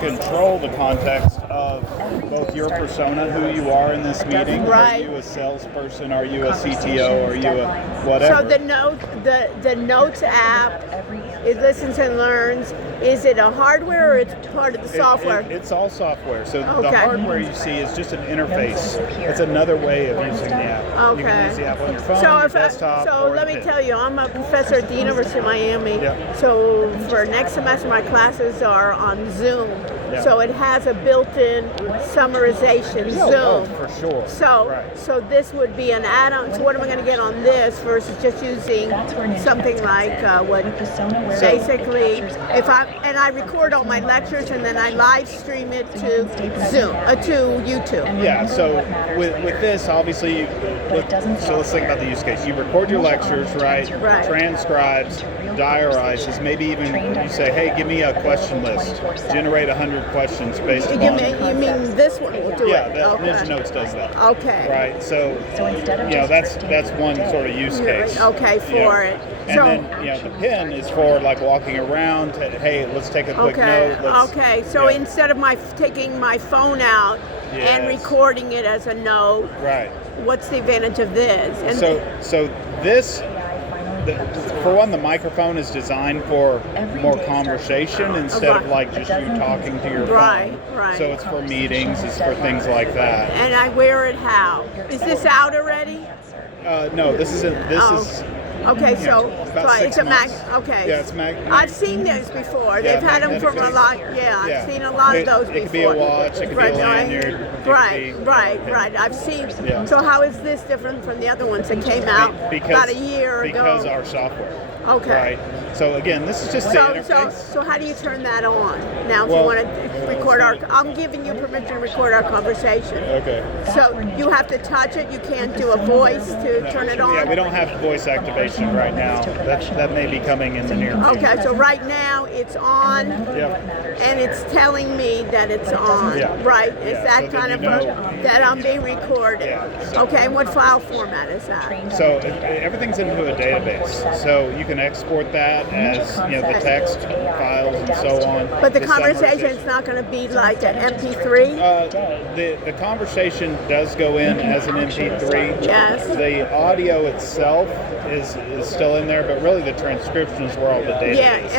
control the context of both your persona, who you are in this meeting. Right. Are you a salesperson? Are you a CTO? Are you a whatever? So the Notes app, it listens and learns. Is it a hardware or it's part of the software? It's all software. So Okay. the hardware you see is just an interface. It's another way of using the app. Okay. You can use the app on your phone, So your desktop, or let the me pen. tell you, I'm a professor at the University of Miami. Yeah. So for next semester, my classes are on Zoom. Yeah. So it has a built-in summarization Zoom. Oh, for sure. So Right. so this would be an add-on. So what am I going to get on this versus just using something like basically if I record all my lectures and then I live stream it to Zoom to YouTube. Yeah, so with this, obviously, so let's think about the use case. You record your lectures, right? Right. Transcribes, diarizes, maybe even you say, hey, give me a question list. Generate 100 questions based on... You mean this one will do yeah, it? that Okay. Ninja Notes does that. Okay. Right, so that's one sort of use case. Okay, for it. And then the pen is for like walking around. Hey, let's take a quick note. Okay. So instead of taking my phone out and recording it as a note, right? What's the advantage of this? And so this. For one, the microphone is designed for more conversation instead of like just you talking to your phone. Right. So it's for meetings, it's for things like that. And I wear it how? Is this out already? No, this isn't. This is. Okay, so it's a Mac. months. Okay. Yeah, it's Mac. I've seen those before. Yeah, They've had them from a lot. Yeah, I've seen a lot of those before. It could be a watch. It could be a lanyard. Right. I've seen. Yeah. So how is this different from the other ones that came out about a year ago? Because our software. Okay. Right. So again, this is just the interface. So how do you turn that on? Now, if you want to record I'm giving you permission to record our conversation. Okay. So you have to touch it. You can't do a voice to turn it on. Yeah, we don't have voice activation right now. That may be coming in the near future. Okay, so right now it's on, and it's telling me that it's on. Yeah. Right? Yeah, Is that so kind of that I'm being recorded? Yeah. Okay, and what file format is that? So everything's into a database. So you can export that as the text files and so on. But the conversation is not going to be like an MP3? The conversation does go in as an MP3. Yes. The audio itself is still in there, but really the transcription is where all the data is.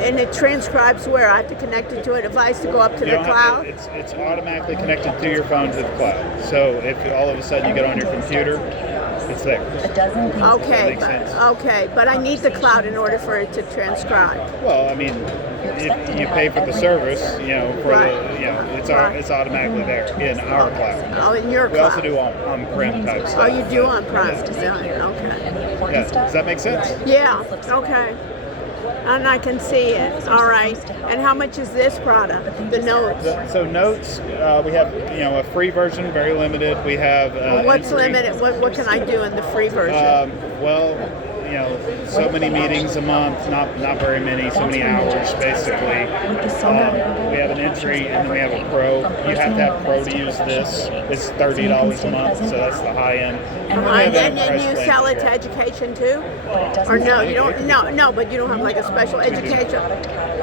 And it transcribes where I have to connect it to a device to go up to the cloud? It's automatically connected to your phone to the cloud. So if all of a sudden you get on your computer, it's there. Okay, but I need the cloud in order for it to transcribe. Well, I mean, if you pay for the service, it's automatically there in our cloud. Oh, in your cloud. We also do on-prem type stuff. Oh, you do on-prem. Okay. Yeah. Does that make sense? Yeah. Okay. And I can see it. All right. And how much is this product? The Notes. So Notes, we have a free version, very limited. We have. What's limited? What can I do in the free version? So many meetings a month, not very many, so many hours basically. We have an entry and then we have a pro. You have to have pro to use this. It's $30 a month, so that's the high end. And then you sell it to education too? Or no, you don't. No, but you don't have like a special education.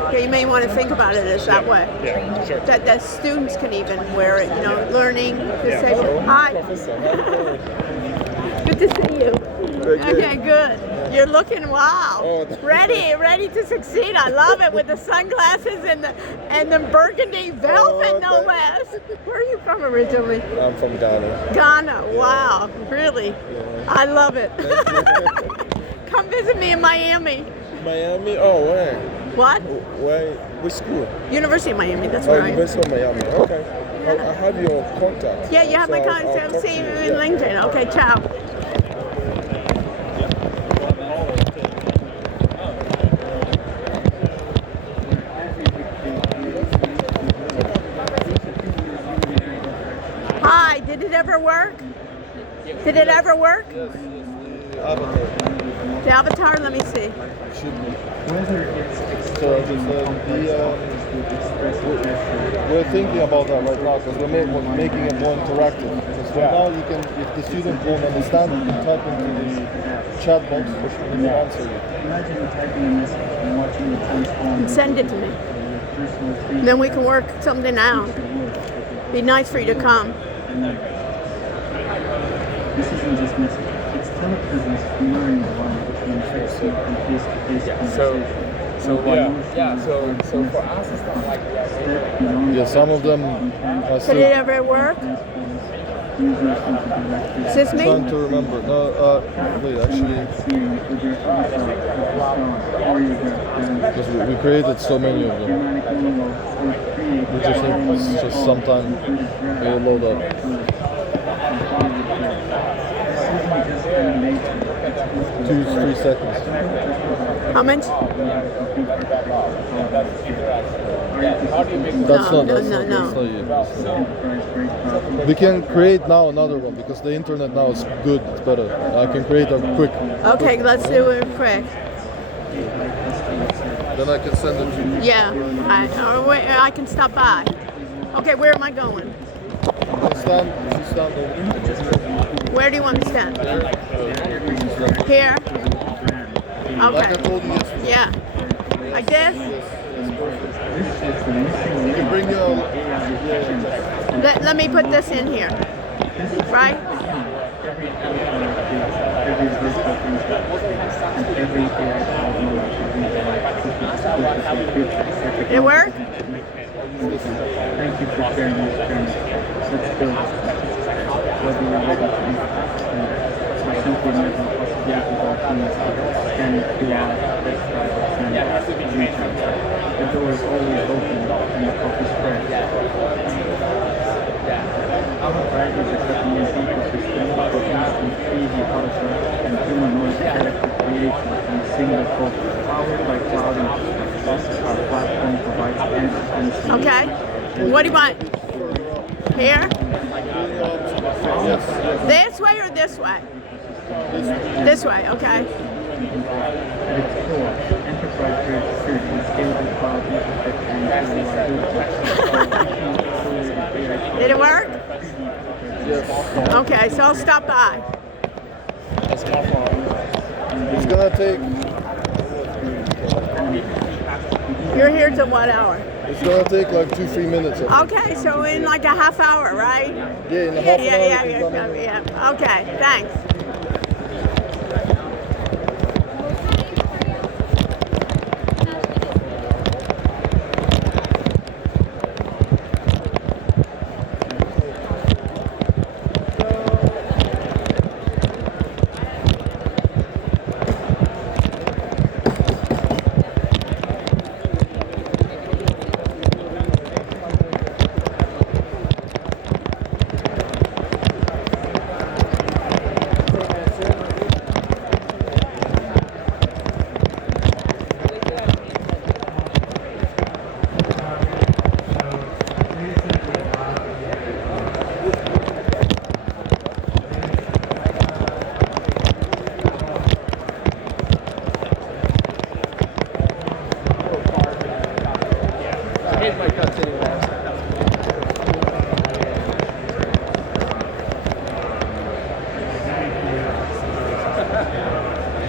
Okay, you may want to think about it as that way. Yeah, sure. That the students can even wear it. Learning to say hi. Good to see you. Okay, good. You're looking ready to succeed. I love it with the sunglasses and the burgundy velvet, no less. Where are you from originally? I'm from Ghana. Ghana. Wow, really? Yeah. I love it. Come visit me in Miami. Miami? Oh, where? What? Where? Which school? University of Miami. That's where I am. University of Miami. Okay. I have your contact. Yeah, you have my contact. I'll see you in LinkedIn. Okay, ciao. Hi, did it ever work? Did it ever work? Avatar. The avatar, let me see. Should be. So we're thinking about that right now because we're making it more interactive. Because right now you can, if the student won't understand, you can type into the chat box and it will answer you. Send it to me. Then we can work something out. Be nice for you to come. This isn't just messaging, it's telepresence mirroring the line between face-to-face and face-to-face So conversation. for us, it's not like we are Yeah, some of them are Did it ever work? Is this me? trying to remember. No, wait, actually, because we created so many of them. We just think it's just sometime it'll load up. 2-3 seconds. How much? That's No, not no. you. We can create now another one because the internet now is good. It's better. I can create a quick. Okay, let's do it quick. Then I can send it to you. Yeah, I can stop by. Okay, where am I going? Stand over. Where do you want me to stand? Here? Like I Okay. told you yesterday. Yeah. Like this? You can bring your. Let me put this in here. Right? It work? Thank you for sharing this journey. Let's build whether you're ready to or simply imagine the possibilities of alternatives. Scan QR, text drive, and reach out. The door is always open and the coffee spread. Our brand is a cutting-edge ecosystem for instant 3D ARush and humanoid character creation in a single focus. Powered by cloud infrastructure, our platform provides end-to-end solutions. Okay. What do you want? Here? Yes. This way or this way? This way, okay. At its core, enterprise-grade security and scalable cloud infrastructure and Did it work? Yes. Okay, so I'll stop by. It's gonna take. You're here till what hour? It's gonna take like 2-3 minutes. Okay, so in like a half hour, right? Yeah, in a half an hour. Yeah. you can come in. Yeah. Okay, thanks.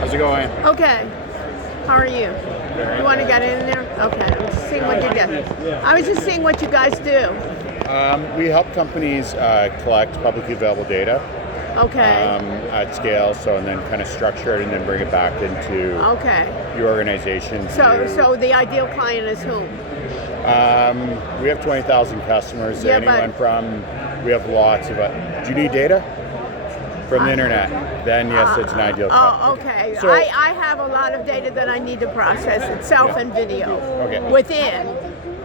How's it going? Okay. How are you? You want to get in there? Okay. I'm just seeing what you do. I was just seeing what you guys do. We help companies collect publicly available data Okay. at scale, and then kind of structure it and then bring it back into Okay. your organization. So the ideal client is whom? We have 20,000 customers. Yeah, but- Anyone from, we have lots of, do you need data? From the internet, then yes, it's an ideal client. Oh, okay. So- I have a lot of data that I need to process itself and video Okay. within.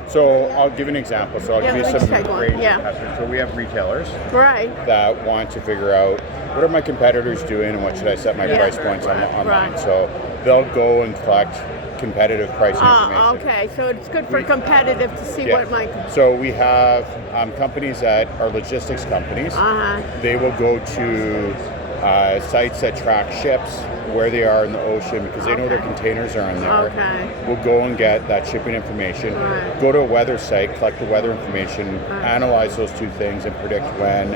So I'll give an example. So I'll Yeah, give you let me some take one. great Yeah. customers. So we have retailers Right. that want to figure out what are my competitors doing and what should I set my Yeah. price points on online. Right. So they'll go and collect competitive pricing information. Okay. So it's good for competitive to see Yeah. what my. So we have companies that are logistics companies. They will go to sites that track ships, where they are in the ocean, because they know their containers are in there. Okay. We'll go and get that shipping information, Right. go to a weather site, collect the weather information, analyze those two things, and predict when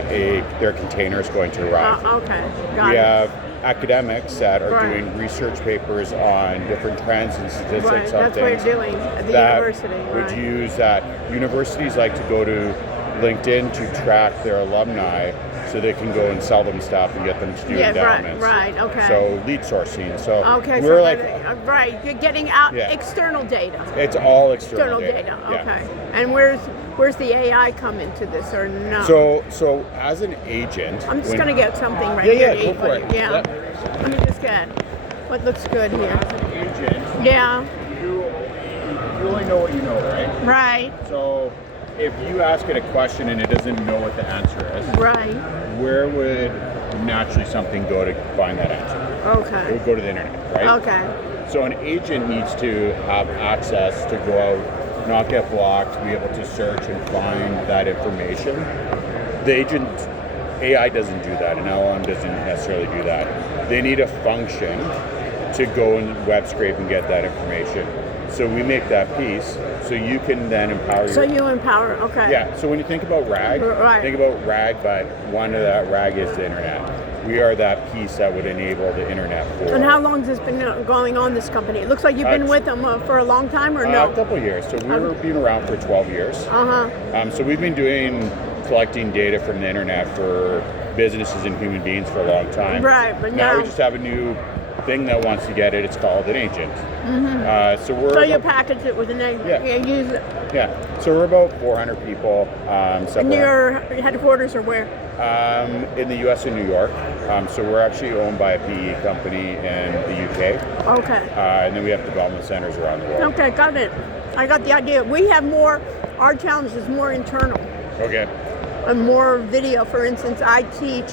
their container is going to arrive. Okay. Got We it. have academics that are Right. doing research papers on different trends and statistics Right, on that's what things you're doing at the that university, would right. use that. Universities like to go to LinkedIn to track their alumni so they can go and sell them stuff and get them to do Yeah, endowments. right, okay. So lead sourcing. So Okay, we're so like, right, you're getting out Yeah. external data. it's all external Data. Yeah. Okay. And where's the AI come into this or no? So as an agent, I'm just when- gonna get something right Yeah, here. yeah, to go eat for with it. Yeah. Yep. Let me just get what looks good here. As an agent, Yeah. you only know what you know, right? Right. So if you ask it a question and it doesn't know what the answer is, Right. where would naturally something go to find that answer? It Okay. would go to the internet, right? Okay. So an agent needs to have access to go out, not get blocked, be able to search and find that information. The agent, AI doesn't do that, and LLM doesn't necessarily do that. They need a function to go and web scrape and get that information. So we make that piece, so you can then empower So your... you empower. Okay. Yeah, so when you think about RAG, Right. think about RAG, but one of that RAG is the internet. We are that piece that would enable the internet for... And how long has this been going on, this company? It looks like you've been with them for a long time, or A no? couple of years. So we've been around for 12 years. Uh-huh. So we've been collecting data from the internet for businesses and human beings for a long time. Right, but now now- we just have a new thing that wants to get it. It's called an agent. So we're So you package it with an egg. Yeah. You use it. yeah. So we're about 400 people. And several- your headquarters are where? in the U.S. and New York. So we're actually owned by a PE company in the U.K. Okay. And then we have development centers around the world. Okay, got it. I got the idea. We have more, our challenge is more internal Okay. and more video. For instance, I teach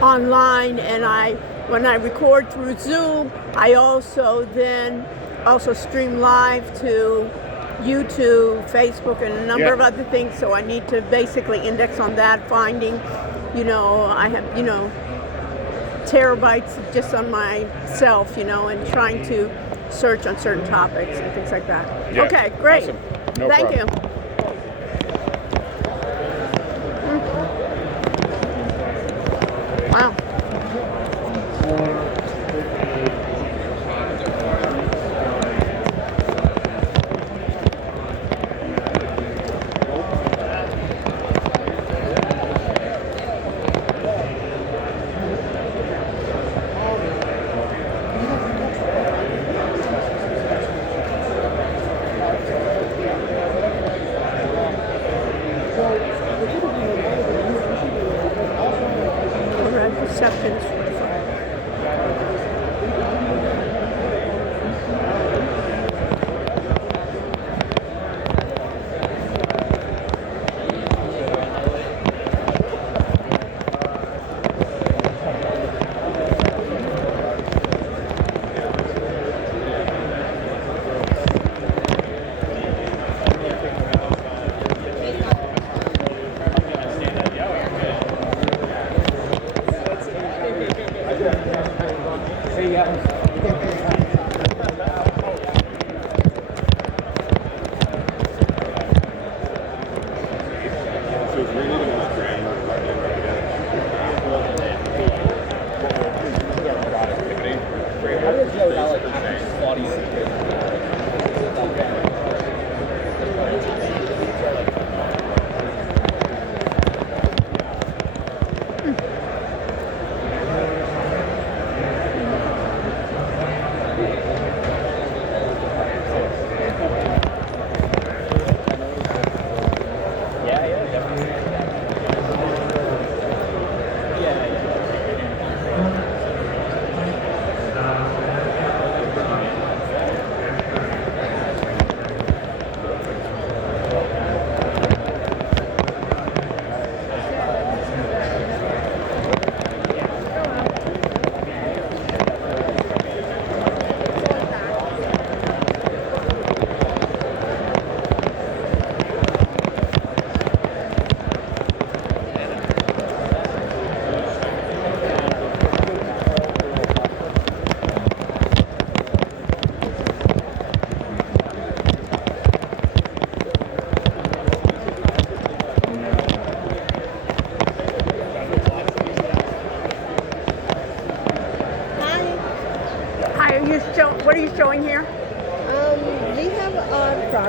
online, and when I record through Zoom, I also stream live to YouTube, Facebook, and a number Yeah. of other things. So I need to basically index on that, finding, I have, terabytes just on myself, and trying to search on certain topics and things like that. Yeah. Okay, great. Awesome. No Thank problem. you. Wow.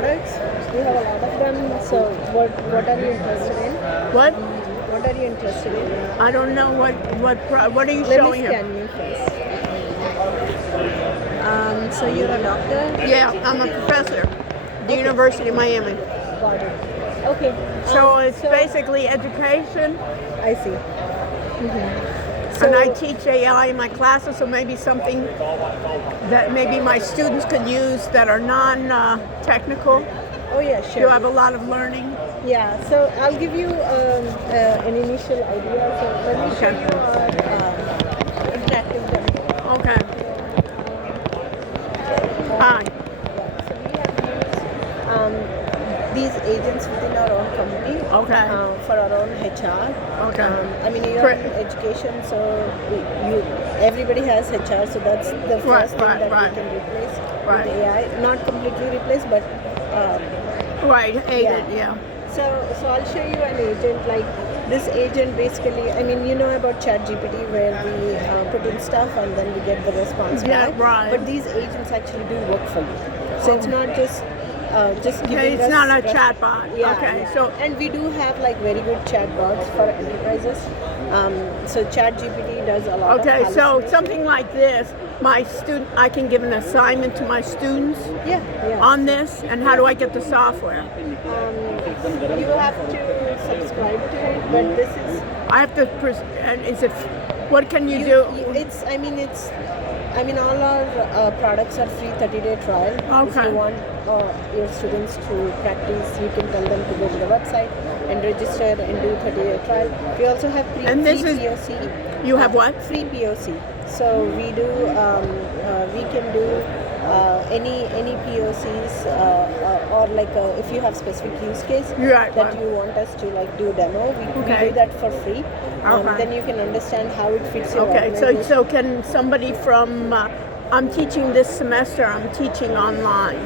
products. We have a lot of them. So what are you interested in? What? What are you interested in? I don't know what are you Let showing me here? scan you first. So you're a doctor? Yeah, I'm a professor at the University of Miami. Got it. Okay. So it's basically education, I see. So, and I teach AI in my classes, so maybe something that maybe my students could use that are non-technical. oh yeah, You sure. have a lot of learning. Yeah. So I'll give you an initial idea. So let me show you our interactive demo. Okay. Hi. So we have used these agents within our own company. Okay. For our own HR. Okay. I mean, you're in education, so everybody has HR, so that's the first thing that we can replace with AI. Not completely replace, but Right. Aided. Yeah. So I'll show you an agent. Like this agent, basically, I mean, you know about ChatGPT, where we put in stuff and then we get the response Yeah, back. right. But these agents actually do work for you. So it's not just giving Okay, it's us not a chatbot. Yeah, Okay, yeah. so and we do have like very good chatbots for enterprises. So ChatGPT does a lot. okay, of so hallucination. something like this, I can give an assignment to my students Yeah. on this, and how do I get the software? You have to subscribe to it, but this is I have to. And is it? What can you do? I mean, all our products are free 30-day trial. If Okay. you want your students to practice, you can tell them to go to the website and register and do 30-day trial. We also have free POC. You have what? Free POC. So we do. We can do any POCs or like if you have specific use case that you want us to like do demo, we do that for free. Then you can understand how it fits your organization. So can somebody from? I'm teaching this semester. I'm teaching online.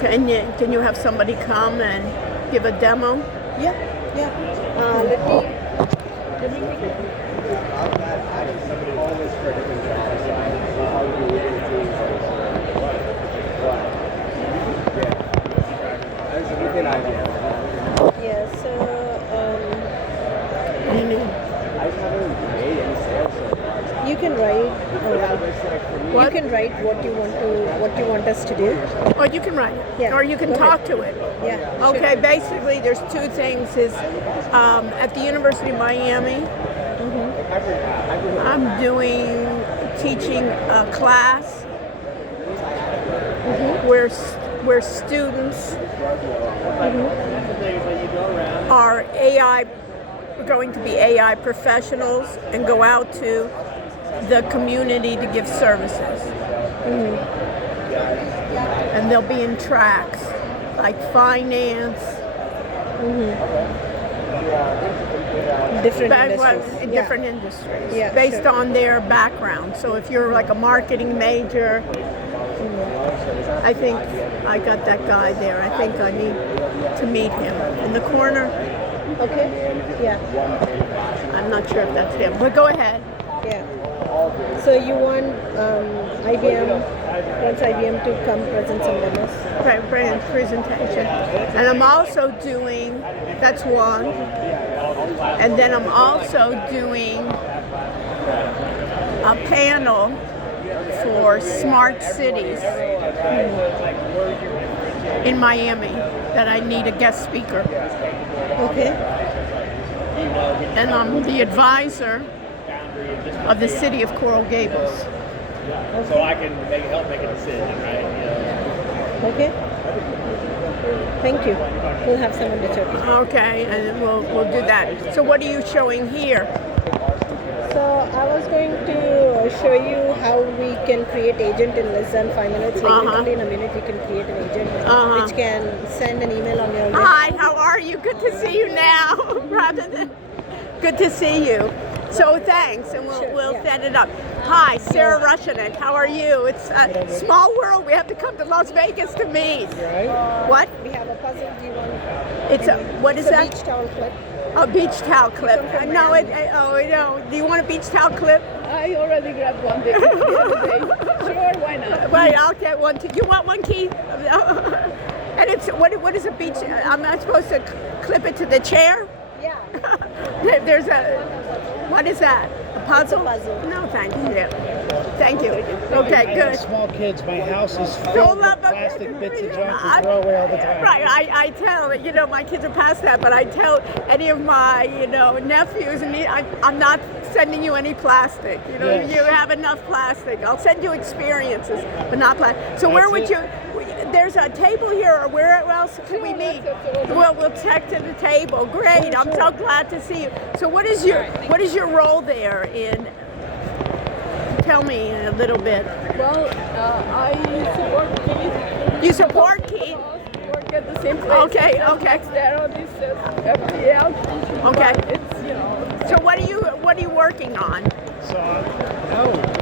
Can you have somebody come and give a demo? Yeah. Let me. Yeah. So. You can write. You can write what you want us to do. Or you can write it. Yeah. Or you can Go talk ahead. to it. Yeah. Okay, sure. basically there's two things. Is at the University of Miami, I'm teaching a class where students are going to be AI professionals and go out to the community to give services. And they'll be in tracks like finance, different industries. Yeah, based sure. on their background. So if you're like a marketing major, I think I got that guy there. I think I need to meet him in the corner. Okay. Yeah. I'm not sure if that's him, but go ahead. Yeah. So you want IBM to come present some demos? Presentation. And I'm also doing, that's one, and then I'm also doing a panel for smart cities in Miami that I need a guest speaker. Okay. And I'm the advisor of the city of Coral Gables. So I can help make a decision, right? Okay. Thank you. We'll have someone to check. Okay, and we'll do that. So what are you showing here? So I was going to show you how we can create agent in less than 5 minutes. Like literally in a minute you can create an agent which can send an email on your Hi, how are you? Good to see you now. Good to see you. So thanks, and we'll set it up. Hi, Sarah Rushanek. How are you? It's a small world. We have to come to Las Vegas to meet. What? We have a puzzle. Do you want? What is it's that? A beach towel clip. A beach towel clip. No, no. Do you want a beach towel clip? I already grabbed one the other day. Sure, why not? Wait, I'll get one. Do you want one, Keith? And it's what is a beach? I'm not supposed to clip it to the chair. Yeah. There's a, what is that? A puzzle? It's a puzzle. No, thank you. Thank you. Okay, I good. have small kids. My house is Full filled with of plastic bits of junk to throw away all the time. Right, I tell, my kids are past that, but I tell any of my, nephews, and I'm not sending you any plastic. Yes. You have enough plastic. I'll send you experiences, but not plastic. So where would it. you, there's a table here, or where else can we meet? We'll check to the table. Great, I'm so glad to see you. So what is your role there in? Tell me a little bit. Well, I support kids. You support kids? Work at the same place. Okay. There on this FPL. Okay. But it's, So what are you working on? So,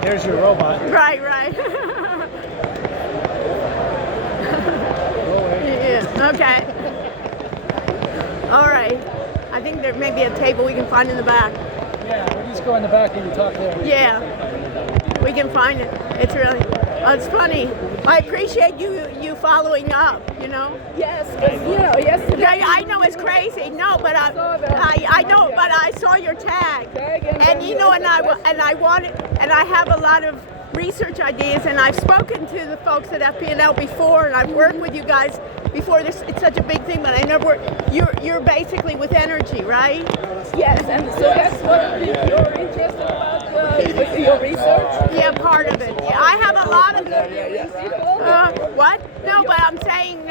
there's your robot. Right. Yeah. Okay. All right. I think there may be a table we can find in the back. Yeah, we'll just go in the back and talk there. Yeah. We can find it. It's really, it's funny. I appreciate you following up. yes, because yesterday. Yeah, I know it's crazy. No, but I know, but I saw your tag, and I have a lot of research ideas, and I've spoken to the folks at FP&L before, and I've worked with you guys before. It's such a big thing, but I never. You're basically with energy, right? Yes, and so that's what you're interested about your research. Yeah, part of it. Yeah, I have a lot of. What? No, but I'm saying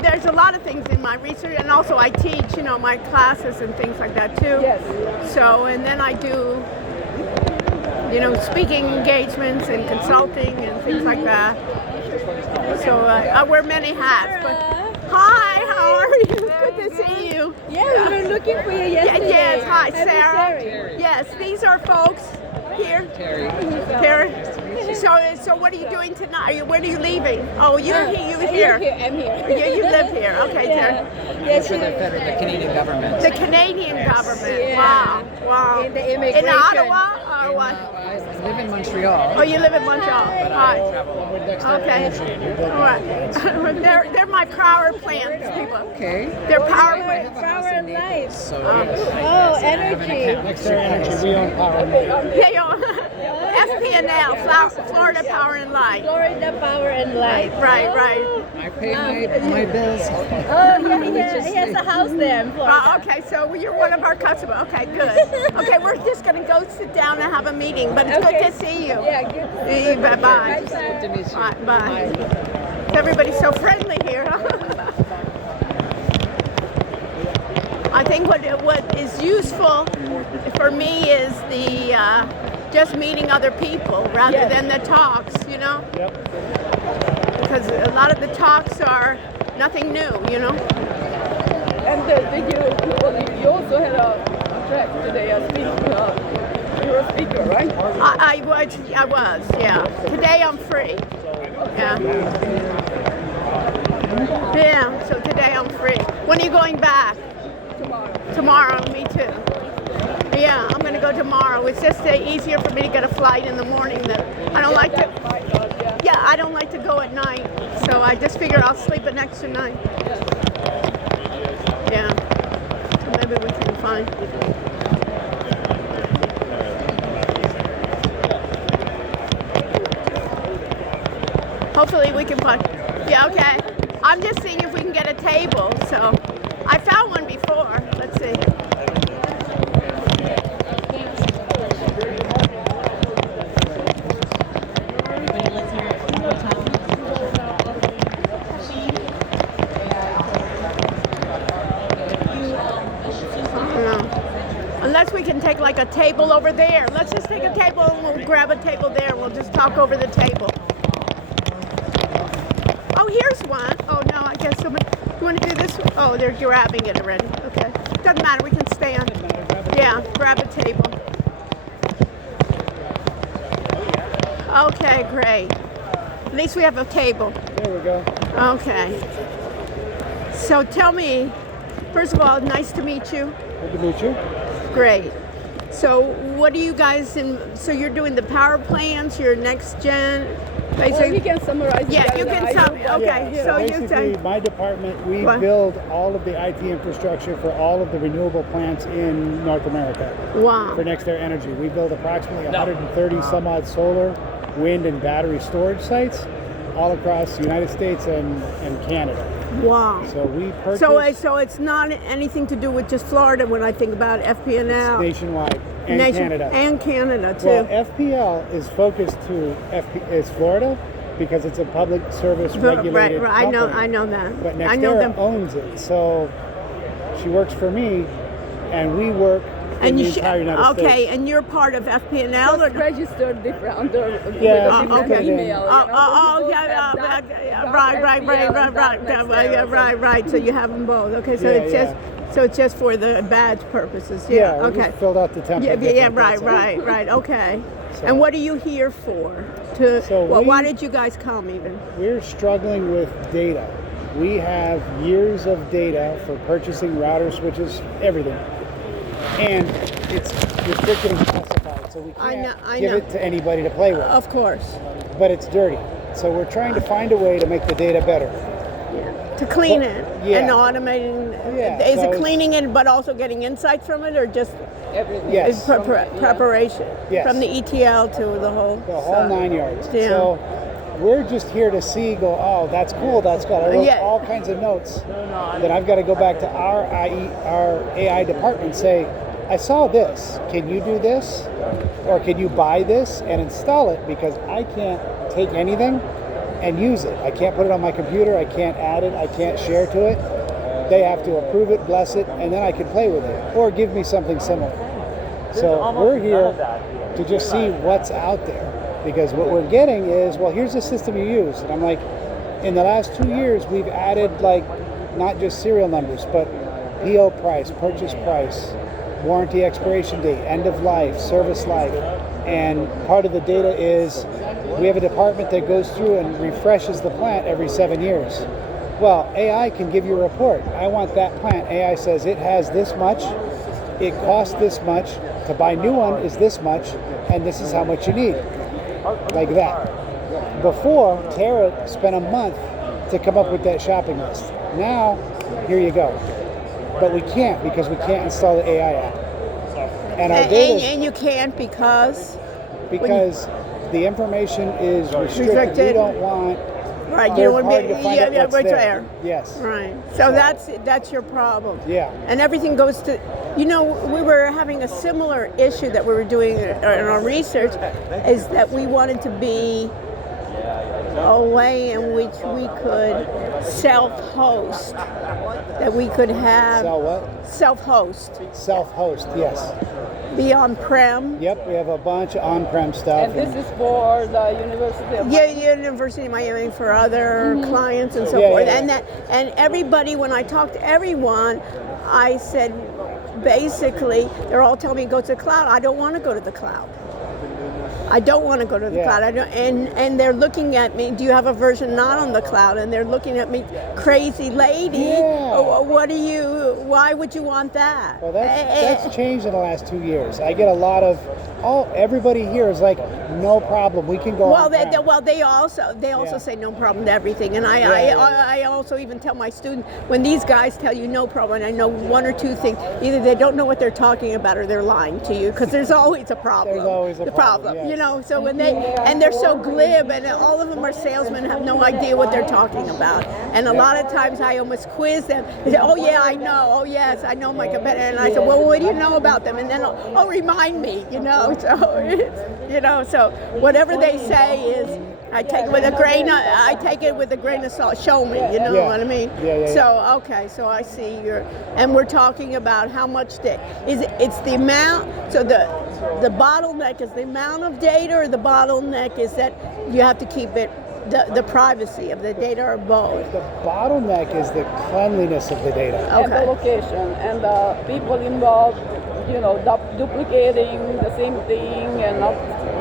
there's a lot of things in my research, and also I teach, my classes and things like that too. Yes. So, and then I do, speaking engagements and consulting and things like that. So I wear many hats. But hi, how are you? Good to see you. Yeah, we were looking for you yesterday. Yes, hi, Happy Sarah. Terry. Yes, these are folks here. Terry. So what are you doing tonight? Where are you leaving? Oh, you're here. I'm here. You live here. Okay, Terry. Yes, For the Canadian government. The Canadian government. Yeah. Wow. In the immigration. In Ottawa or what? I live in Montreal. Oh, you live in Montreal. Hi. Okay. All right. They're my power plant people. Okay. They're power plants. Power and light. So Oh, energy. Next to energy, we own power. And Yeah, FP&L, Florida Power and Light. Florida Power and Light. Right. I pay my bills. Oh, he has a house there in Florida. Okay, so you're one of our customers. Okay, good. Okay, we're just going to go sit down and have a meeting, but it's good to see you. Yeah, good to see you. Bye-bye. Good to meet you. Bye. Everybody's so friendly here. I think what is useful for me is the just meeting other people rather than the talks, Because a lot of the talks are nothing new, And you also had a track today. You're a speaker, right? I was, yeah. Today I'm free. Yeah. Yeah, so today I'm free. When are you going back? Tomorrow, me too. Yeah, I'm going to go tomorrow. It's just easier for me to get a flight in the morning. I don't like to go at night, so I just figured I'll sleep an extra night. Yeah, so maybe we can find. Hopefully we can find. Yeah, okay. I'm just seeing if we can get a table. So I found one before. Let's see. Unless we can take like a table over there. Let's just take a table and we'll grab a table there and we'll just talk over the table. Oh, here's one. Oh no, I guess somebody. You want to do this? Oh, they're grabbing it already. Okay. Doesn't matter. We can stand. Yeah, grab a table. Okay, great. At least we have a table. there we go. Okay. So tell me, first of all, nice to meet you. Good to meet you. Great. So what do you guys so you're doing the power plants, your next gen Well, Basically, we can summarize. yeah, you can sum. Okay, Yeah, so you basically, say my department, we What? build all of the IT infrastructure for all of the renewable plants in North America wow. for NextEra Energy. We build approximately 130 some odd solar, wind, and battery storage sites all across the United States and Canada. Wow. So we purchase So it's not anything to do with just Florida when I think about FPNL. nationwide and Canada. And Canada too. Well, FPL is focused to is Florida because it's a public service regulated right. company. I know that. But I know NextEra them. owns it, so she works for me, and we work in the entire United States. Okay, and you're part of FPNL Just or registered different under Yeah, with a she different put it in. email. Right. So you have them both. Okay, so it's just for the badge purposes. Yeah, we okay. just filled out the template. Yeah, different, that's all. right. Okay. So- And what are you here for? Why did you guys come even? We're struggling with data. We have years of data for purchasing routers, switches, everything. And it's restricted and classified, so we can't give it to anybody to play with. Of course. But it's dirty. So we're trying to find a way to make the data better. To clean But- it yeah. and automating. Yeah, Is so it it's- cleaning it but also getting insights from it or just Yes. it's preparation? Yes. From the ETL to the whole. The whole 9 yards. Yeah. So we're just here to see, oh, that's cool, that's good. I wrote Yeah. all kinds of notes. Then I've got to go back to our AI department and say, I saw this. Can you do this? Or can you buy this and install it? Because I can't take anything and use it. I can't put it on my computer. I can't add it. I can't share to it. They have to approve it, bless it, and then I can play with it. Or give me something similar. So we're here to just see what's out there. Because what we're getting is, well, here's the system you use. And I'm like, in the last 2 years, we've added like not just serial numbers, but PO price, purchase price, warranty expiration date, end of life, service life. And part of the data is we have a department that goes through and refreshes the plant every 7 years. Well, AI can give you a report. I want that plant. AI says it has this much, it costs this much, to buy new one is this much, and this is how much you need. Like that. Before, Tara spent a month to come up with that shopping list. Now, here you go. But we can't because we can't install the AI app. And our data And you can't because the information is restricted. We don't want right. You third don't want party to to find out what's right there. there. Yes. Right. So that's your problem. Yeah. And everything goes to, we were having a similar issue that we were doing in our research, is that we wanted to be a way in which we could self-host, that we could have Sell what? self-host, Self-host, yes. be on-prem. Yep, we have a bunch of on-prem stuff. And this is for the University of University of Miami for other clients and so Yeah, forth. yeah, yeah. And everybody, when I talked to everyone, I said, basically, they're all telling me go to the cloud. I don't want to go to the cloud. I don't want to go to the cloud. And they're looking at me. Do you have a version not on the cloud? And they're looking at me, crazy lady. Yeah. What do you? Why would you want that? Well, that's changed in the last 2 years. I get a lot of, everybody here is like, no problem. We can go. Well, on-prem. they also say no problem to everything, and I also even tell my students, when these guys tell you no problem, and I know one or two things, either they don't know what they're talking about or they're lying to you, because there's always a problem. There's always a problem. Yes. So when they're so glib, and all of them are salesmen, have no idea what they're talking about, and a lot of times I almost quiz them. They say, oh yeah, I know. Oh yes, I know my competitor, and I said, well, what do you know about them? And then remind me, So whatever they say is, I take it with a grain of salt. Show me, what I mean. Yeah. So okay, so I see and we're talking about how much it's the amount. So the bottleneck is the amount of data, or the bottleneck is that you have to keep it the privacy of the data, or both. The bottleneck is the cleanliness of the data. Okay. and the location and the people involved, duplicating the same thing and not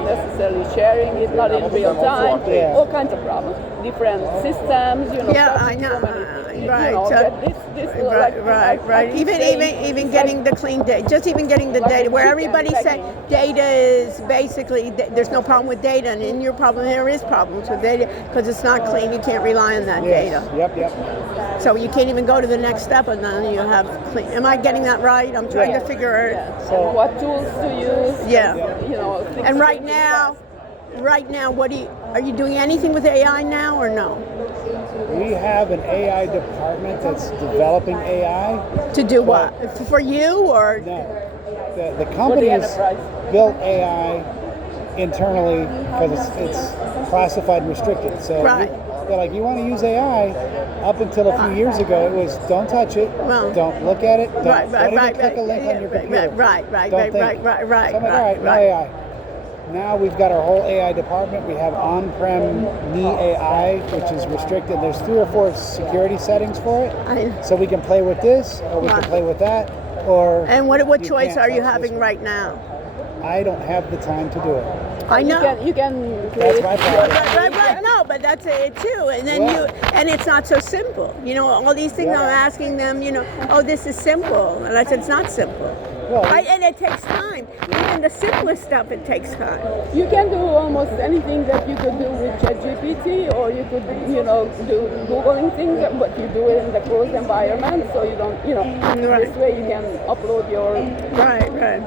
necessarily sharing it, not in real time. Yeah. All kinds of problems, different systems. Yeah, I know. So many things. Right. know, So, that right. Even getting the clean data, just even getting the data, where everybody said data is basically there's no problem with data, and in your problem there is problems with data because it's not clean. You can't rely on that data. Yep. So you can't even go to the next step, and then you have clean. Am I getting that right? I'm trying to figure it. Yeah. So what tools to use? Yeah. You know. And right now, are you doing anything with AI now or no? We have an AI department that's developing AI. To do what? For you or? No. The companies built AI internally because it's classified and restricted. So they're like, you want to use AI? Up until a few years ago, it was don't touch it, don't look at it, don't even click a link on your computer. Right. So I'm like, all right, no AI. Now we've got our whole AI department. We have on-prem Me AI, which is restricted. There's 3 or 4 security settings for it. So we can play with this, or we can play with that, or. And what choice are you having right now? I don't have the time to do it. I know. You can That's my problem. Right. No, but that's it too. And then and it's not so simple. You know, all these things I'm asking them, you know, oh, this is simple. And I said, it's not simple. Right, and it takes time. Even the simplest stuff, it takes time. You can do almost anything that you could do with ChatGPT, or you could, you know, do Googling things, but you do it in the closed environment, so you don't, you know, this way you can upload your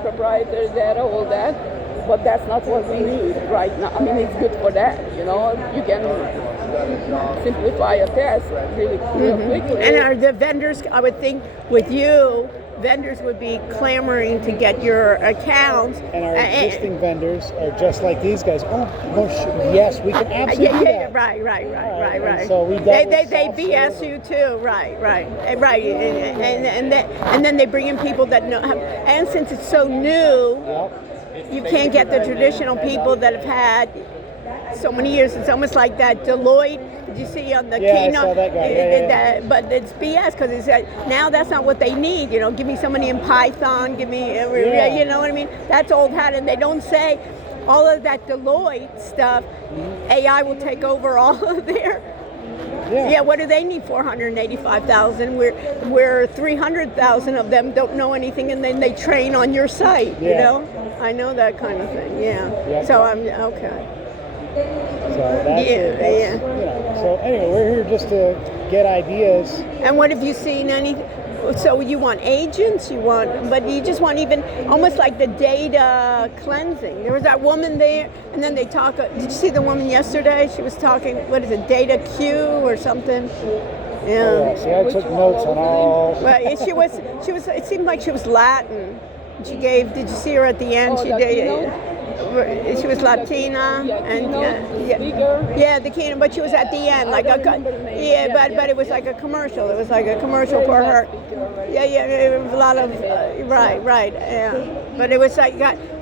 proprietary data, all that. But that's not what we need right now. I mean, it's good for that, you know. You can simplify a task really quickly. And are the vendors, I would think, with you, vendors would be clamoring to get your accounts. And our existing vendors are just like these guys. Yes, we can absolutely do that. Right. And so we they BS you too, right. And then they bring in people that know. And since it's so new, you can't get the traditional people that have had so many years. It's almost like that Deloitte. Did you see on the keynote? I saw that guy. But it's BS because it's now that's not what they need. You know, give me somebody in Python. Give me, you know what I mean? That's old hat, and they don't say all of that Deloitte stuff. AI will take over all of their. Yeah, what do they need? 485,000. Where 300,000 of them don't know anything, and then they train on your site. You know, I know that kind of thing. Yeah. So I'm okay. So that's you know, so anyway, we're here just to get ideas. And what have you seen? So you want agents? But you just want even almost like the data cleansing. There was that woman there, and then they talk. Did you see the woman yesterday? She was talking. What is it? Data Q or something? Yeah. See, I took notes on all. Well, she was. It seemed like she was Latin. She gave. Did you see her at the end? She was Latina the keynote, but she was at the end, like but it was like a commercial. It was like a commercial for her. It was a lot of but it was like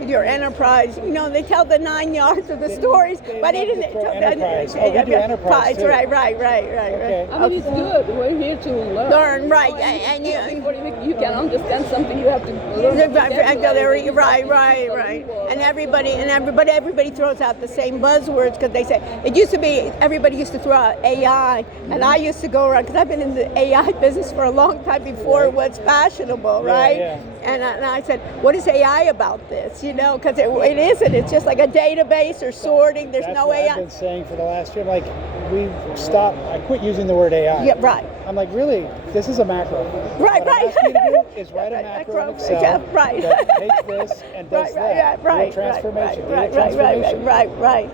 your enterprise. You know, they tell the 9 yards of the stories, but it isn't. Enterprise. We do enterprise too. Right. Okay. I mean, it's good. We're here to learn. Right, and you can understand something. You have to learn. Right. And everybody throws out the same buzzwords because they say it used to be everybody used to throw out AI, and I used to go around because I've been in the AI business for a long time before it was fashionable, right? And I said, what is AI about this? You know, because it isn't. It's just like a database or sorting. There's That's no what AI. I've been saying for the last year. Like, I quit using the word AI. Yeah, right. I'm like, really? This is a macro. Right. What I'm asking you to do is wite a macro in Excel that takes this and does that. Transformation. Right.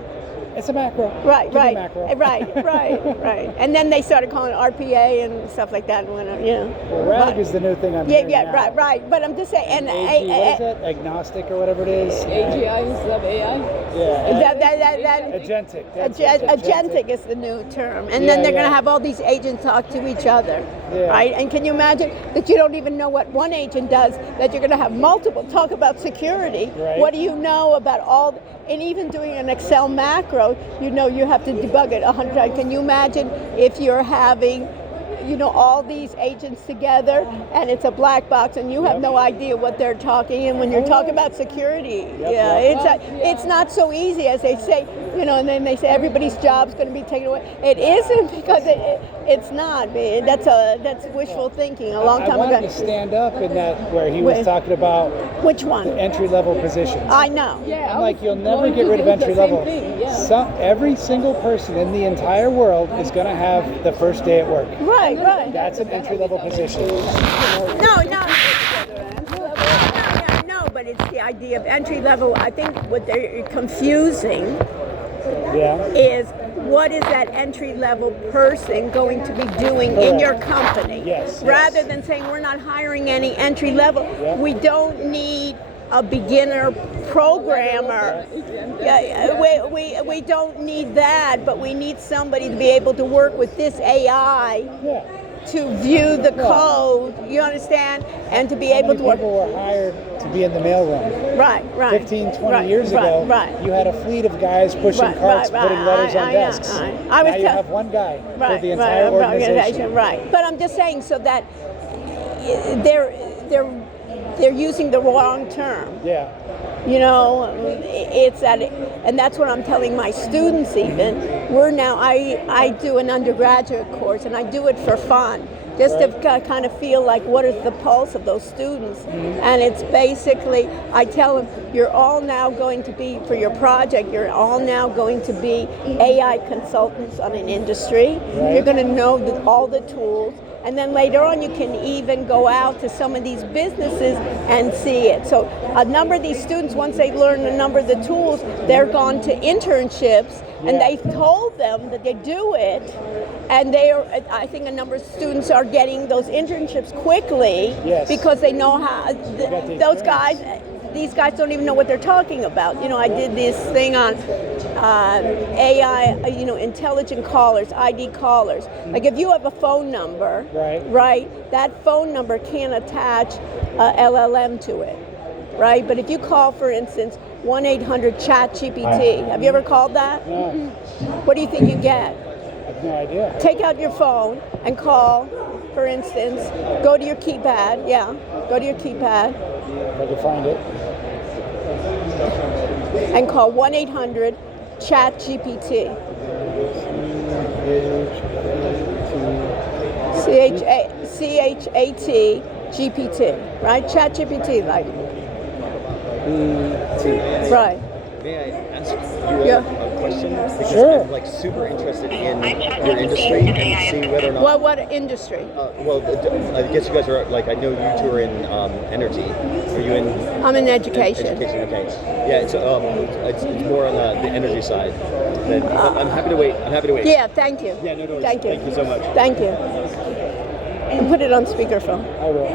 It's a macro. Right. Macro. Right. And then they started calling it RPA and stuff like that. Well, RAG is the new thing I'm hearing now. Right. But I'm just saying. And what is it? Agnostic or whatever it is. AGI instead of AI. Yeah. Agentic. Agentic is the new term. And then they're going to have all these agents talk to each other. Right? And can you imagine that you don't even know what one agent does, that you're going to have multiple talk about security? Right. What do you know about all, and even doing an Excel macro, you know you have to debug it 100 times. Can you imagine if you're having, all these agents together and it's a black box and you have no idea what they're talking, and when you're talking about security, it's not so easy as they say. and then they say everybody's job's going to be taken away. It isn't, because it's not. That's wishful thinking. A long time I wanted ago. to stand up in that where he was talking about which one? The entry-level positions. I know. Yeah, I'm like, you'll never get rid of entry level. Yeah. Every single person in the entire world is going to have the first day at work. Right. That's an entry-level position. No, but it's the idea of entry level. I think what they're confusing is what is that entry level person going to be doing in your company? Rather than saying we're not hiring any entry level. We don't need a beginner programmer. We don't need that, but we need somebody to be able to work with this AI to view the code, you understand, and to be able to work. People were hired to be in the mailroom. Right. 15, 20 years ago, you had a fleet of guys pushing carts, putting letters on desks. Now you have one guy for the entire organization. Right. But I'm just saying so that they're using the wrong term. Yeah. It's that, and that's what I'm telling my students even. I do an undergraduate course, and I do it for fun, just to kind of feel like what is the pulse of those students. And it's basically, I tell them, you're all now going to be, for your project, you're all now going to be AI consultants on an industry. You're going to know all the tools. And then later on, you can even go out to some of these businesses and see it. So a number of these students, once they learn a number of the tools, they're gone to internships, and they've told them that they do it. And I think a number of students are getting those internships quickly because they know how. These guys don't even know what they're talking about. I did this thing on AI, intelligent callers, ID callers. Like if you have a phone number, right, that phone number can attach a LLM to it, right? But if you call, for instance, 1-800-CHAT-GPT, have you ever called that? No. What do you think you get? I have no idea. Take out your phone and call, for instance, go to your keypad, go to your keypad. If I can find it. And call 1-800-CHAT-GPT. CHAT-GPT, right? ChatGPT, like. Right. May I ask you a question? Because I'm like super interested in your industry and seeing whether or not. What industry? I guess you guys are like, I know you two are in energy. Are you in? I'm in education. Education, okay. Yeah, it's more on the energy side. Then I'm happy to wait. Yeah, thank you. Yeah, no. Thank you. Thank you so much. Thank you. Put it on speakerphone. I will.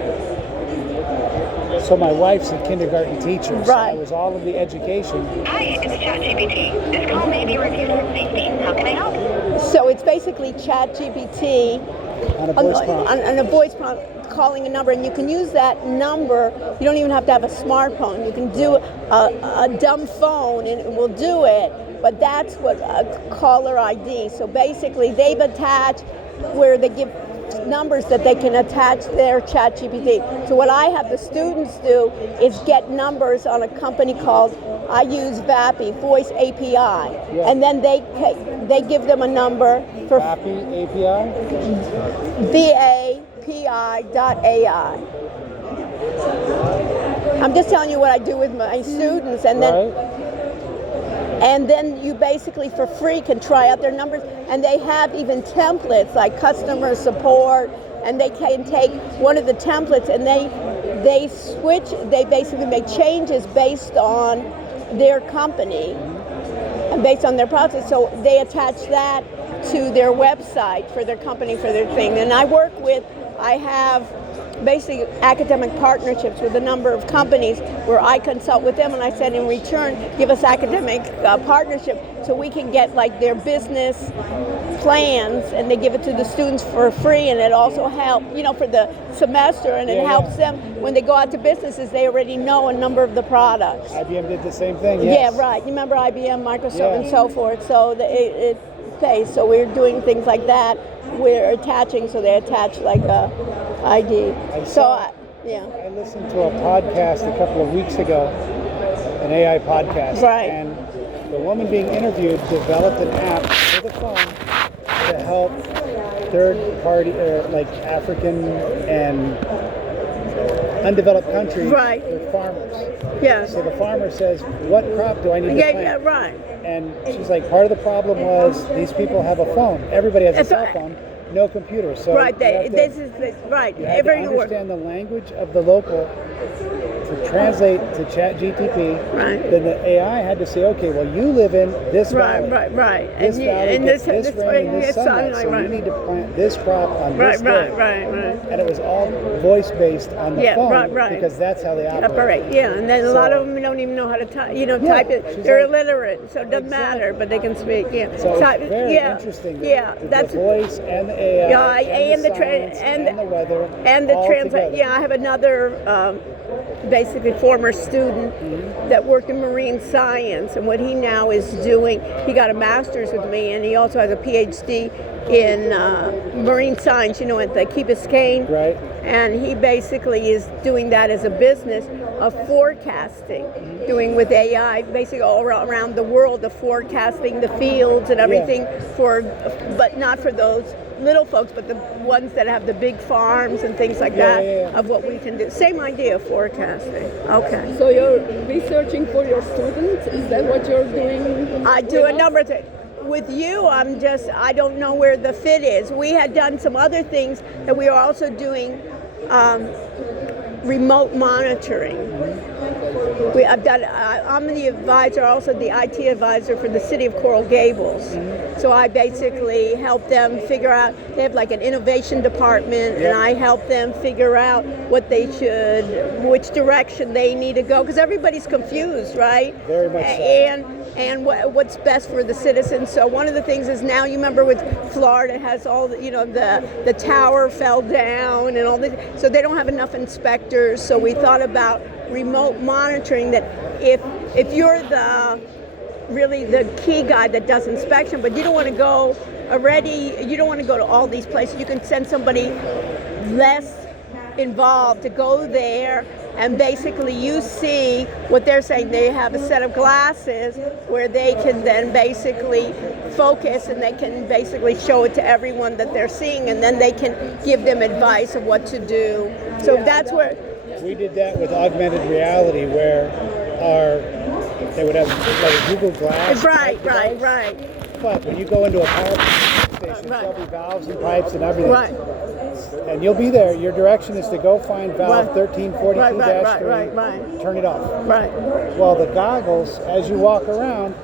So my wife's a kindergarten teacher. So I was all of the education. Hi, it's ChatGPT. This call may be reviewed for safety. How can I help? So it's basically ChatGPT on a voice prompt. On a voice prompt, calling a number, and you can use that number. You don't even have to have a smartphone. You can do a dumb phone, and it will do it. But that's what a caller ID. So basically, they've attached where they give numbers that they can attach their ChatGPT. So what I have the students do is get numbers on a company called, I use VAPI, Voice API, and then they give them a number for VAPI API? VAPI.ai. I'm just telling you what I do with my students, and then you basically for free can try out their numbers, and they have even templates like customer support, and they can take one of the templates and they basically make changes based on their company and based on their process. So they attach that to their website for their company, for their thing. And I have basically academic partnerships with a number of companies where I consult with them, and I said in return, give us academic partnership so we can get like their business plans, and they give it to the students for free, and it also helps, for the semester, and it helps them when they go out to businesses, they already know a number of the products. IBM did the same thing, Yeah, right. You remember IBM, Microsoft, and so forth, so it pays. So we're doing things like that. We're attaching, so they attach like a ID. I listened to a podcast a couple of weeks ago, an AI podcast, and the woman being interviewed developed an app for the phone to help third party, like African and undeveloped countries with farmers. Yeah. So the farmer says, what crop do I need to plant? Yeah, right. And she's like, part of the problem was these people have a phone. Everybody has a cell phone, no computer. So right, this is right. You have to understand the language of the local to translate to ChatGTP. Right. Then the AI had to say, okay, well, you live in this valley. Right. This valley gets this rain and this sunlight, so you need to plant this crop on this day. Right. And it was all voice-based on the phone because that's how they operate. Yeah, and then a lot of them don't even know how to type it. They're illiterate, so it doesn't matter, but they can speak. Yeah. So it's very interesting. That's the voice and the AI and the weather and the translate. Yeah, I have another basically former student that worked in marine science, and what he now is doing, he got a master's with me, and he also has a PhD in marine science, at the Key Biscayne. Right. And he basically is doing that as a business of forecasting, doing with AI, basically all around the world, the forecasting, the fields and everything but not for those little folks, but the ones that have the big farms and things like that, of what we can do. Same idea of forecasting. Okay. So you're researching for your students? Is that what you're doing? I do a number of things. With you, I don't know where the fit is. We had done some other things that we are also doing remote monitoring. I'm the advisor, also the IT advisor for the city of Coral Gables. So I basically help them figure out, they have like an innovation department, and I help them figure out what they which direction they need to go, because everybody's confused, right? Very much so. And what's best for the citizens. So one of the things is now, you remember with Florida, it has all the, the tower fell down and all this, so they don't have enough inspectors. So we thought about remote monitoring, that if you're really the key guy that does inspection, but you don't want to go to all these places, you can send somebody less involved to go there, and basically you see what they're saying. They have a set of glasses where they can then basically focus, and they can basically show it to everyone that they're seeing, and then they can give them advice of what to do. So that's where we did that with augmented reality, where they would have like a Google Glass. Right. But when you go into a power station, there'll be valves and pipes and everything. Right. And you'll be there. Your direction is to go find valve 1342-3, turn it off. Right. Well, the goggles, as you walk around,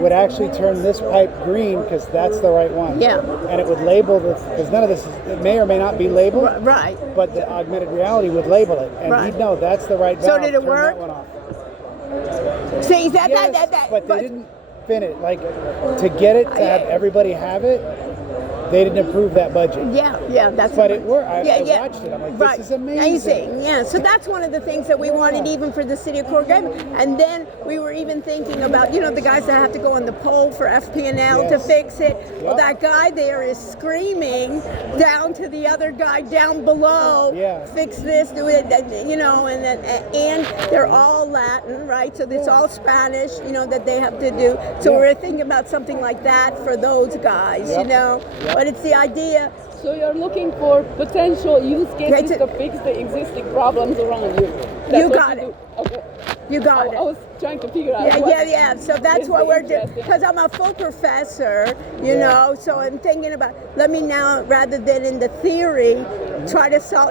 would actually turn this pipe green, because that's the right one. Yeah. And it would label because none of this, it may or may not be labeled. Right. But the augmented reality would label it, and he'd know that's the right valve. So did it work? That one off. See, but they didn't fin it. Like, to get it, to have everybody have it, they didn't approve that budget. Yeah, that's. But it worked. I watched it. I'm like, this is amazing. Yeah, so that's one of the things that we wanted, even for the city of Coral Gables. And then we were even thinking about, the guys that have to go on the pole for FP&L to fix it. Well, that guy there is screaming down to the other guy down below, fix this, do it, and they're all Latin, right? So it's all Spanish, that they have to do. So we're thinking about something like that for those guys, But it's the idea. So you're looking for potential use cases to fix the existing problems around you. You got it. Okay. You got it. I was trying to figure out. Yeah. So that's what we're doing, because I'm a full professor, so I'm thinking about, let me now, rather than in the theory, try to solve